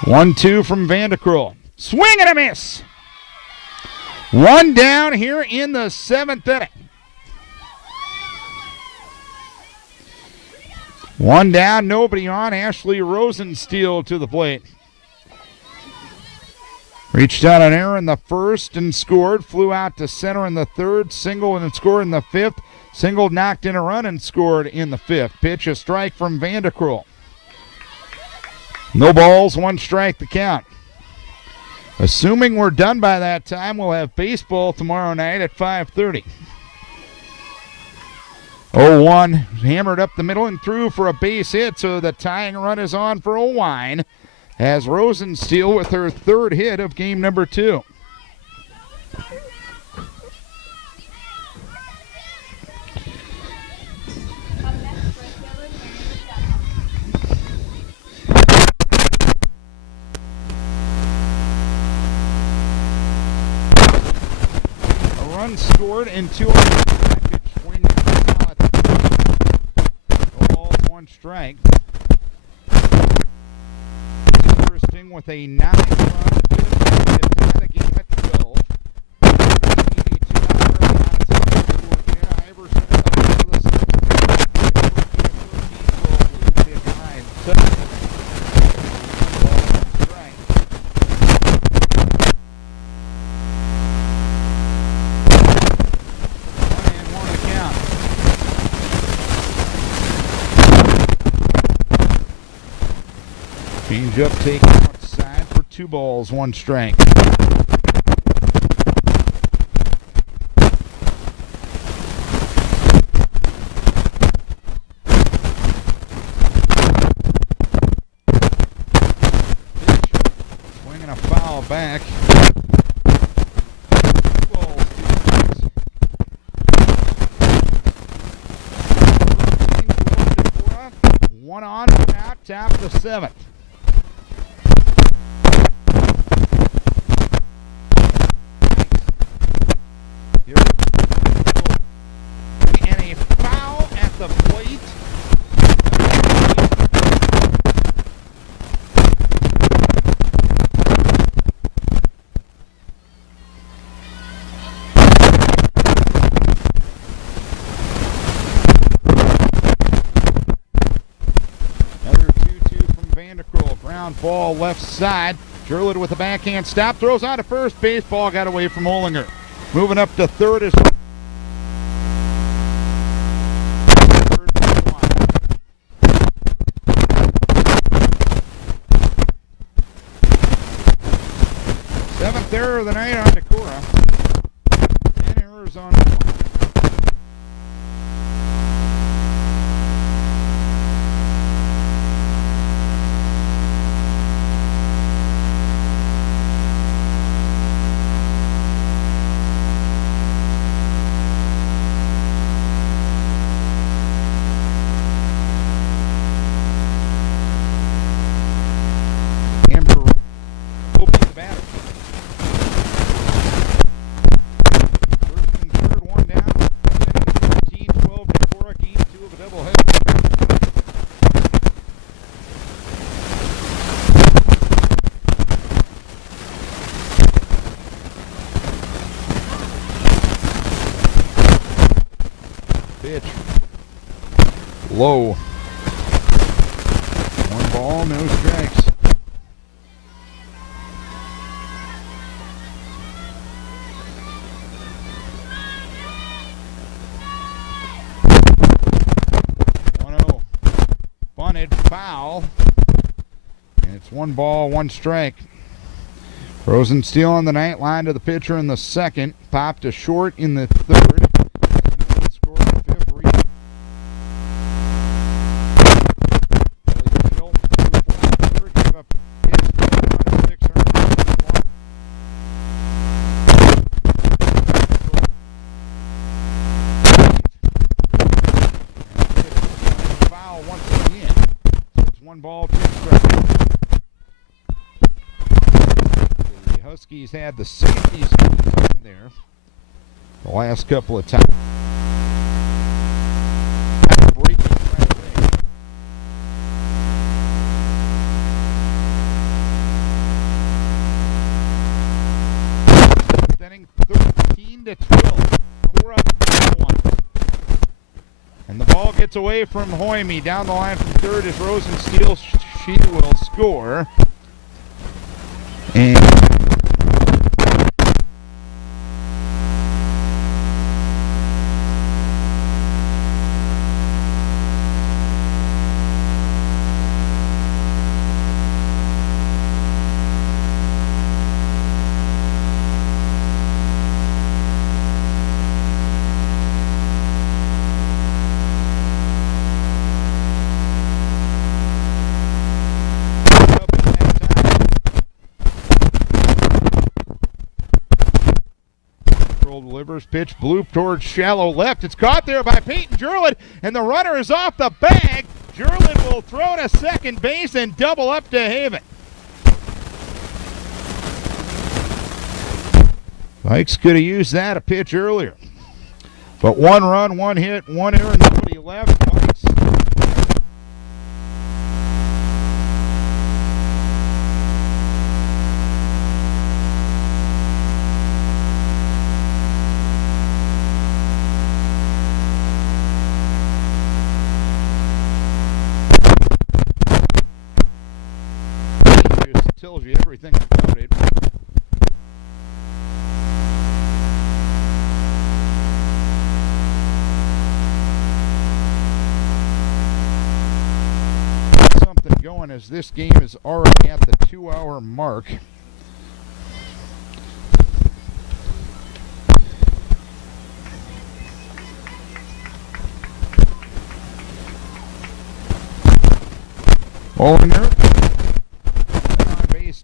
1-2 from Vanderkrull. Swing and a miss. 1 down here in the 7th inning. 1 down, nobody on. Ashley Rosensteel to the plate. Reached out an error in the 1st and scored. Flew out to center in the 3rd. Single and scored in the 5th. Single knocked in a run and scored in the 5th. Pitch a strike from Vanderkrull. No balls, 1 strike to count. Assuming we're done by that time, we'll have baseball tomorrow night at 5:30. 0-1 hammered up the middle and through for a base hit, so the tying run is on for Oelwein as Rosensteel with her 3rd hit of game number 2. Run scored in 2 on the pitch. Swing at the no balls, 1 strike. Bursting with a 9-run to tie the game at 12. Iverson at the top of the 6th. Change up, taken outside for 2 balls, 1 strike. Swinging a foul back. 2 balls, 2 strikes. 1 on, 1 out, top of the 7th. Ball left side. Sherwood with a backhand stop. Throws on to first base. Ball got away from Olinger. Moving up to 3rd is runners on the line. Pitch. Low. One ball, no strikes. Bunted, foul. And it's one ball, one strike. Rosensteel on the night, line to the pitcher in the second. Popped to short in the third. Huskies had the safeties there the last couple of times. Breaking right away. Inning 13-12. Core up 1. And the ball gets away from Hoyme. Down the line from third is Rosensteel. She will score. And delivers pitch, bloop towards shallow left. It's caught there by Peyton Jurlin, and the runner is off the bag. Jurlin will throw to second base and double up to Haven. Vikes could have used that a pitch earlier. But one run, one hit, one error, nobody left. Vikes. Tells you everything about it. Something going as this game is already at the 2-hour mark. Olinger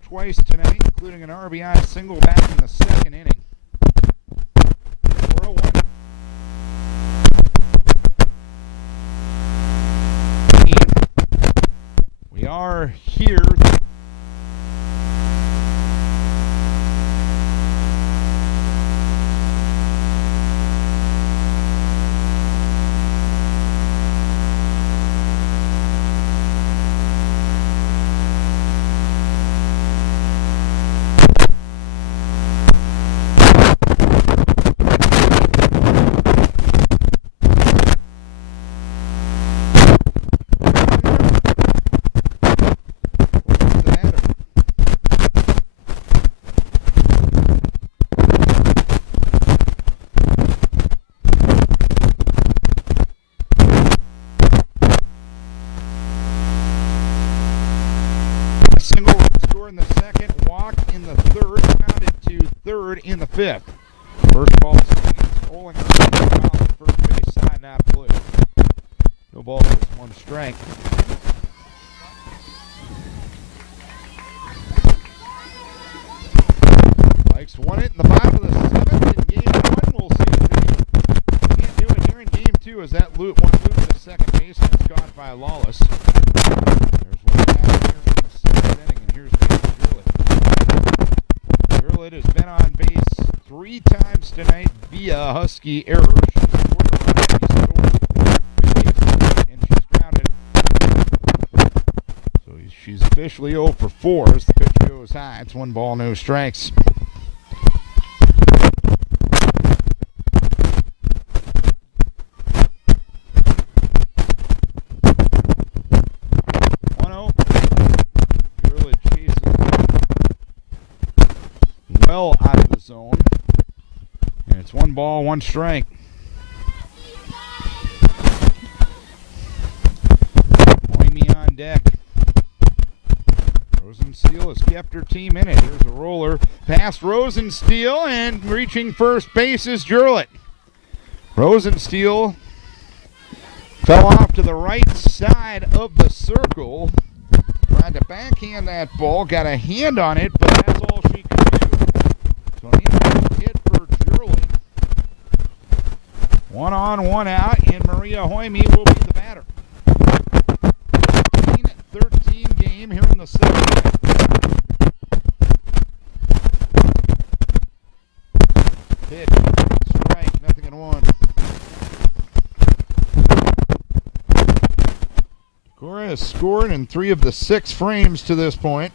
twice tonight, including an RBI single back in the second inning. 4-1. We are here. In the fifth. First ball swings. 1 strike. Vikes won it in the bottom of the 7th in game 1. We'll see if they can't do it here in game 2 as that one loop to second base is caught by Lawless. There's one back here in the 6th inning, and here's David Gurlitt. Gurlitt has been on base 3 times tonight via Husky errors. She's officially 0 for 4 as the pitch goes high. It's 1 ball, no strikes. Gurlitt chases well out of the zone. And it's 1 ball, 1 strike. Oelwein on deck. Rosensteel has kept her team in it. Here's a roller past Rosensteel, and reaching first base is Gurlitt. Rosensteel fell off to the right side of the circle. Tried to backhand that ball, got a hand on it, but that's all she could do. So an infield hit for Gurlitt. 1 on, 1 out, and Maria Oelwein will be the batter. 13 game here in the 7th. Pitch, strike, nothing in 1. Decorah has scored in 3 of the 6 frames to this point.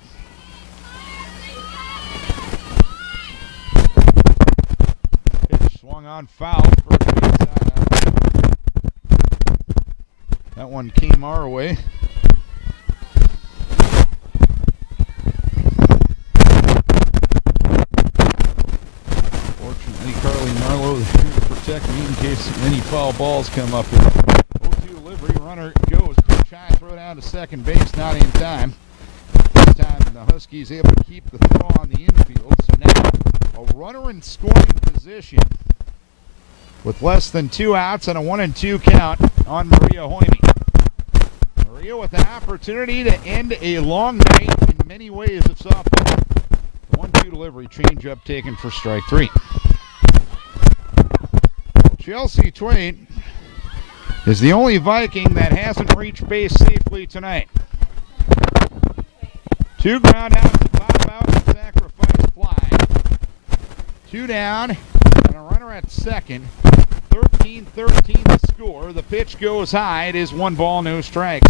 Pitch swung on foul for a base side. That one came our way. Protect me in case any foul balls come up here. 0-2 delivery, runner goes, pitch high, throw down to second base, not in time. This time the Huskies able to keep the throw on the infield, so now a runner in scoring position with less than 2 outs and a 1-2 count on Maria Oelwein. Maria with an opportunity to end a long night in many ways of softball. 1-2 delivery, changeup taken for strike 3. Chelsea Twain is the only Viking that hasn't reached base safely tonight. 2 ground outs, a pop out, and a sacrifice fly. 2 down, and a runner at second. 13-13 the score. The pitch goes high. It is 1 ball, no strikes.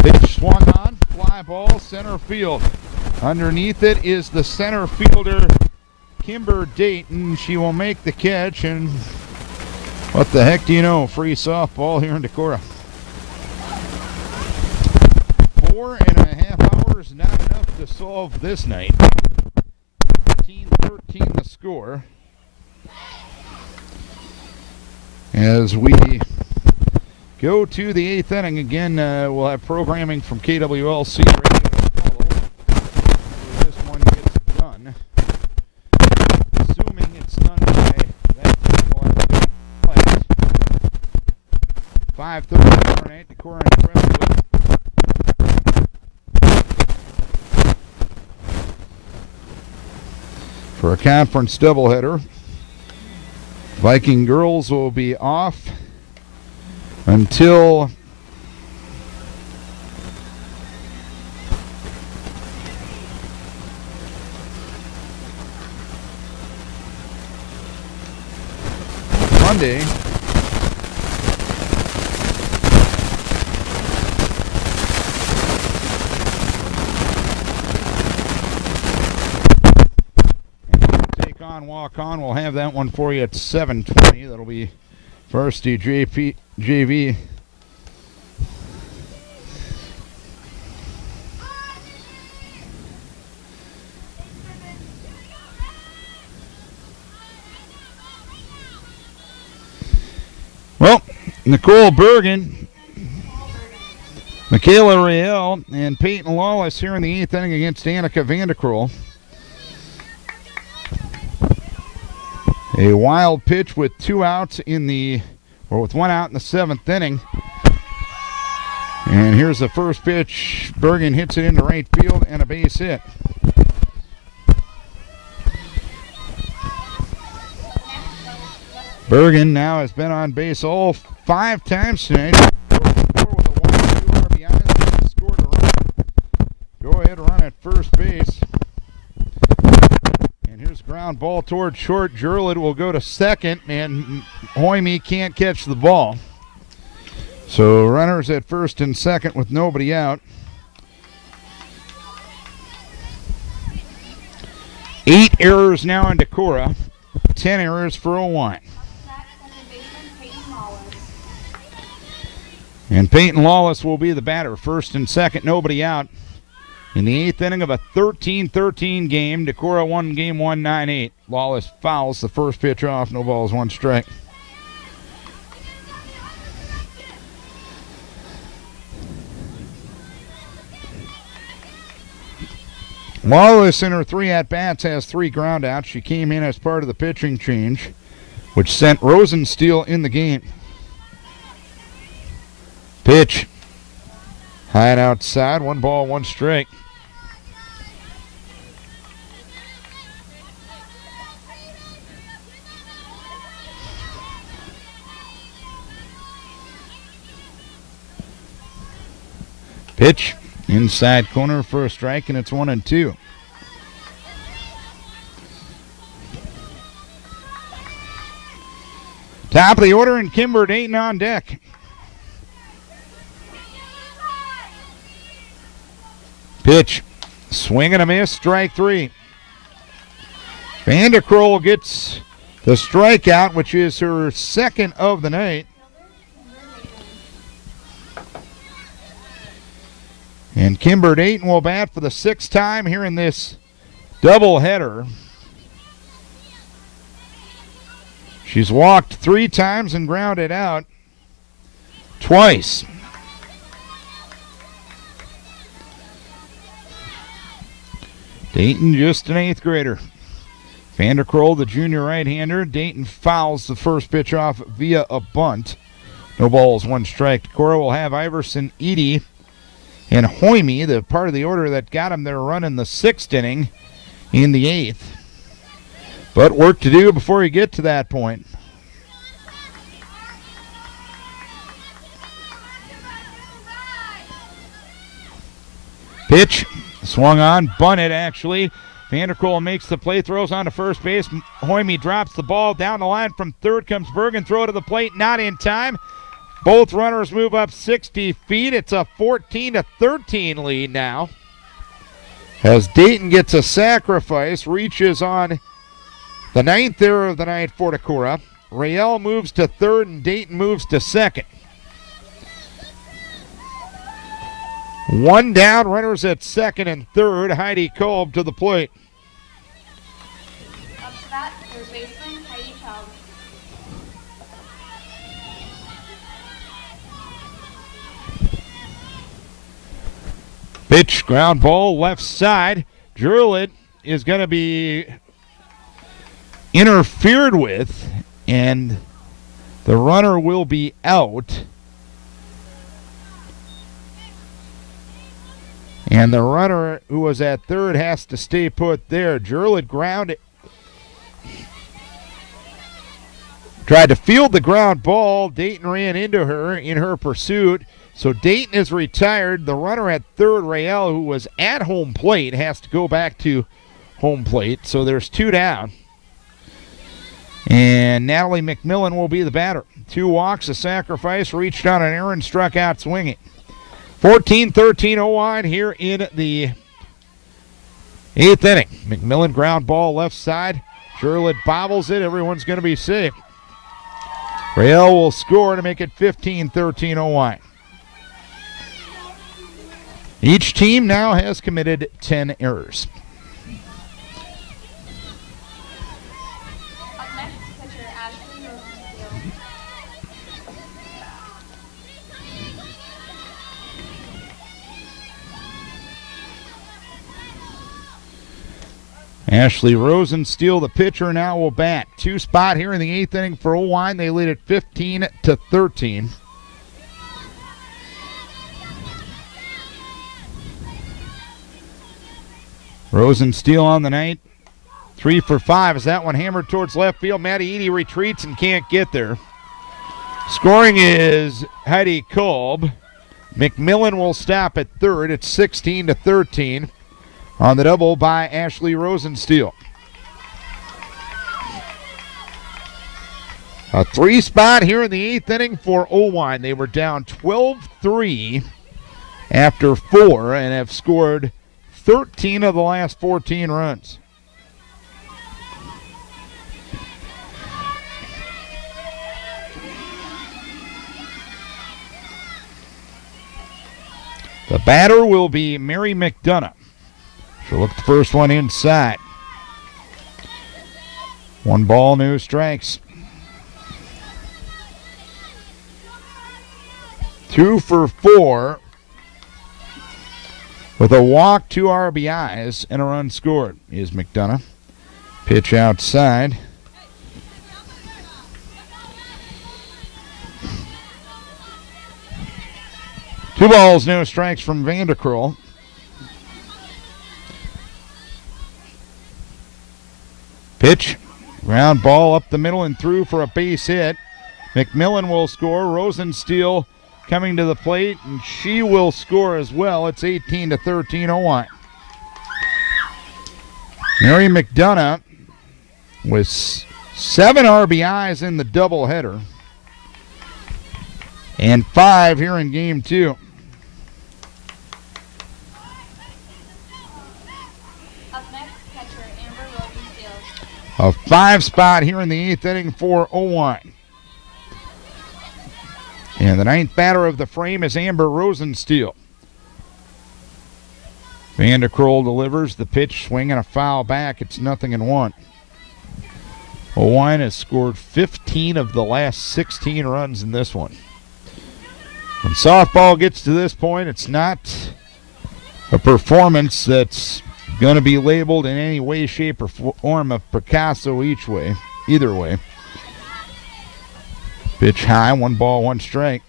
Pitch swung on, fly ball, center field. Underneath it is the center fielder, Kimber Dayton. She will make the catch, and what the heck do you know? Free softball here in Decorah. 4.5 hours, not enough to solve this night. 13-13 the score. As we go to the 8th inning, again, we'll have programming from KWLC Radio to follow. This one gets done. Assuming it's done by that time, we'll have to play. 5:30 tomorrow night, Decorah and Crestwood. For a conference doubleheader. Viking girls will be off until Monday. Take on, walk on. We'll have that one for you at 7:20. That'll be varsity JV. Well, Nicole Bergen, Michaela Rael, and Peyton Lawless here in the 8th inning against Annika Vanderkroll. A wild pitch with with 1 out in the 7th inning. And here's the first pitch. Bergen hits it into right field and a base hit. Bergen now has been on base all 5 times tonight. With a 1-2 RBIs and scored a run. Go ahead run at first base. And here's ground ball towards short. Jurlid will go to second, and Oelwein can't catch the ball. So runners at first and second with nobody out. 8 errors now in Decorah. 10 errors for Oelwein. And Peyton Lawless will be the batter. First and second, nobody out. In the 8th inning of a 13-13 game, Decorah won game 1 9-8. Lawless fouls the first pitch off. No balls, 1 strike. Lawless in her 3 at-bats has 3 groundouts. She came in as part of the pitching change, which sent Rosensteel in the game. Pitch. High and outside. 1 ball, 1 strike. Pitch. Inside corner for a strike, and it's 1-2. Top of the order, and Kimber Dayton on deck. Pitch. Swing and a miss, strike 3. Vanderkroll gets the strikeout, which is her 2nd of the night. And Kimber Dayton will bat for the 6th time here in this doubleheader. She's walked 3 times and grounded out twice. Dayton just an 8th grader. Vanderkroll, the junior right-hander. Dayton fouls the first pitch off via a bunt. No balls, 1 strike. Decorah will have Iverson, Edie, and Oelwein, the part of the order that got him their run in the 6th inning, in the 8th. But work to do before you get to that point. Pitch. Swung on, bunted actually. Vanderkroll makes the play, throws on to first base. Oelwein drops the ball down the line from third. Comes Bergen, throw to the plate, not in time. Both runners move up 60 feet. It's a 14-13 lead now. As Dayton gets a sacrifice, reaches on the 9th error of the night for Decorah. Rael moves to third and Dayton moves to second. 1 down, runners at second and third. Heidi Kolb to the plate. Up to bat, third baseman Heidi Kolb. Pitch, ground ball, left side. Jurlid is going to be interfered with, and the runner will be out. And the runner who was at third has to stay put there. Jurlid grounded. Tried to field the ground ball. Dayton ran into her in her pursuit. So Dayton is retired. The runner at third, Rael, who was at home plate, has to go back to home plate. So there's 2 down. And Natalie McMillan will be the batter. 2 walks, a sacrifice, reached on an error and struck out swinging. 14-13 Oelwein here in the 8th inning. McMillan ground ball left side. Jurlid bobbles it. Everyone's going to be safe. Rael will score to make it 15-13 Oelwein. Each team now has committed 10 errors. Up next, pitcher Ashley Rosensteel. Ashley Rosensteel, the pitcher, now will bat. 2 spot here in the 8th inning for Oelwein. They lead at 15-13. Rosensteel on the night. 3 for 5 as that one hammered towards left field. Maddie Edie retreats and can't get there. Scoring is Heidi Kolb. McMillan will stop at third. It's 16-13 on the double by Ashley Rosensteel. A 3 spot here in the 8th inning for Oelwein. They were down 12-3 after 4 and have scored 13 of the last 14 runs. The batter will be Mary McDonough. She'll look the first one inside. 1 ball, no strikes. 2 for 4 with a walk, 2 RBIs, and a run scored is McDonough. Pitch outside. Two balls, no strikes from Vanderkroll. Pitch, ground ball up the middle and through for a base hit. McMillan will score. Rosensteel coming to the plate, and she will score as well. It's 18-13 Oelwein. Mary McDonough with 7 RBIs in the doubleheader and 5 here in game 2. A 5 spot here in the 8th inning for Oelwein. And the 9th batter of the frame is Amber Rosensteel. Vanderkroll delivers the pitch, swinging a foul back. It's 0-1. Oelwein has scored 15 of the last 16 runs in this one. When softball gets to this point, it's not a performance that's going to be labeled in any way, shape, or form of Picasso either way. Pitch high, 1 ball, 1 strike.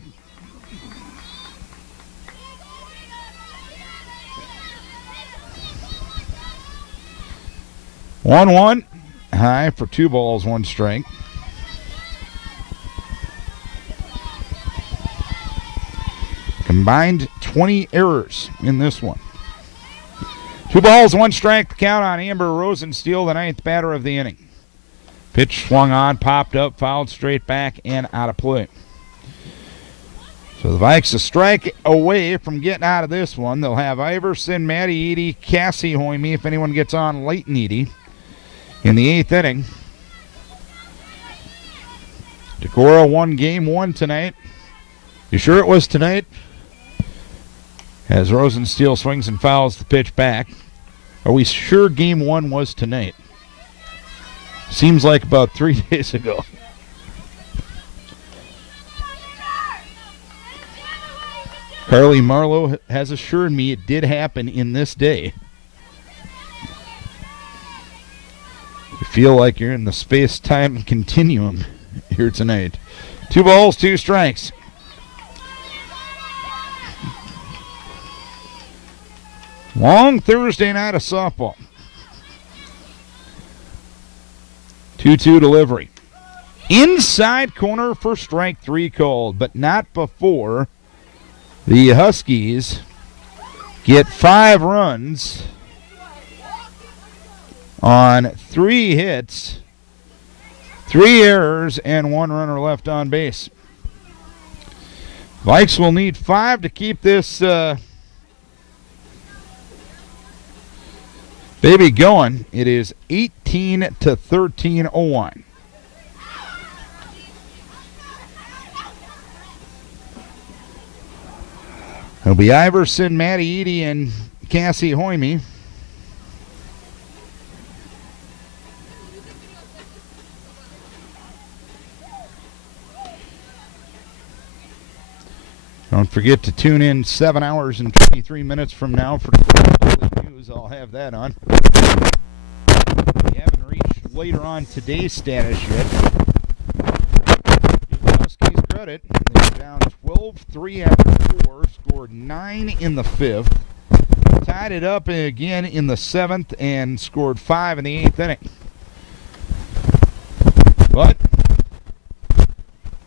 One high for 2 balls, 1 strike. Combined 20 errors in this one. 2 balls, 1 strike, the count on Amber Rosensteel, the 9th batter of the inning. Pitch swung on, popped up, fouled straight back, and out of play. So the Vikes a strike away from getting out of this one. They'll have Iverson, Maddie Edie, Cassie Hoyme, if anyone gets on, Leighton Edie, in the 8th inning. Decorah won game 1 tonight. You sure it was tonight? As Rosensteel swings and fouls the pitch back. Are we sure game 1 was tonight? Seems like about 3 days ago. Carly Marlowe has assured me it did happen in this day. You feel like you're in the space-time continuum here tonight. 2 balls, 2 strikes. Long Thursday night of softball. 2-2 delivery. Inside corner for strike 3 called, but not before the Huskies get 5 runs on 3 hits, 3 errors, and 1 runner left on base. Vikes will need 5 to keep this baby going. It is 18-13 Oelwein. It'll be Iverson, Maddie Edie, and Cassie Hoyme. Don't forget to tune in 7 hours and 23 minutes from now for the daily news. I'll have that on. later on today's status sheet. Give the Huskies credit. They were down 12-3 after 4, scored 9 in the 5th, tied it up again in the 7th, and scored 5 in the 8th inning. But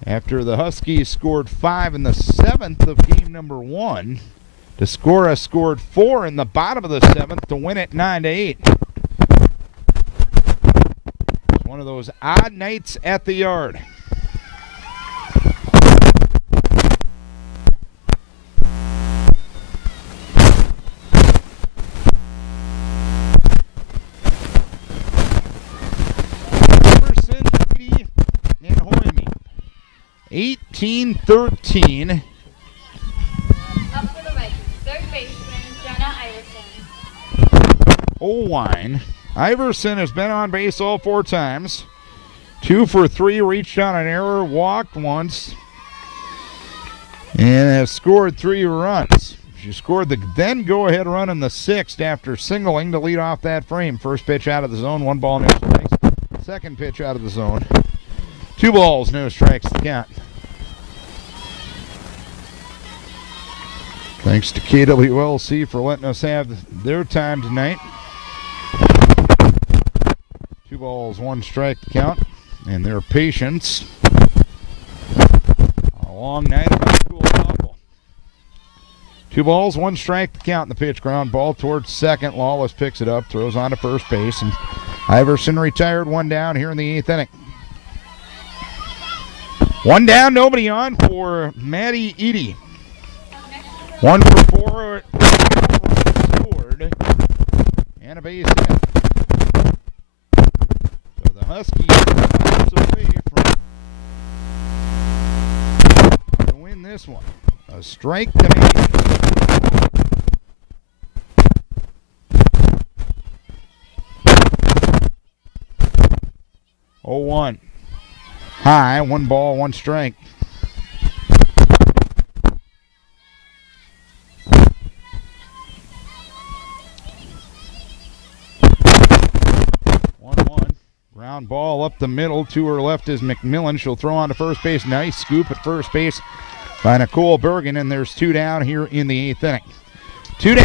after the Huskies scored 5 in the 7th of game number 1, Decorah scored 4 in the bottom of the 7th to win it 9-8. It's one of those odd nights at the yard. Iverson, Edie, and Oelwein. 18-13. Oelwein. Iverson has been on base all 4 times. 2 for 3, reached on an error, walked once, and has scored 3 runs. She scored the then go-ahead run in the 6th after singling to lead off that frame. First pitch out of the zone, 1 ball, no strikes. Second pitch out of the zone. 2 balls, no strikes to count. Thanks to KWLC for letting us have their time tonight. 2 balls, 1 strike to count, and their patience. A long night of high school softball. 2 balls, 1 strike to count in the pitch. Ground ball towards second. Lawless picks it up, throws on to first base, and Iverson retired. 1 down here in the 8th inning. 1 down, nobody on for Maddie Edie. 1 for 4, scored, and a base hit. So the Huskies are away from to win this one. A strike to Maddie. 0-1. High, 1 ball, 1 strike. Ground ball up the middle. To her left is McMillan. She'll throw on to first base. Nice scoop at first base by Nicole Bergen, and there's 2 down here in the 8th inning. 2 down.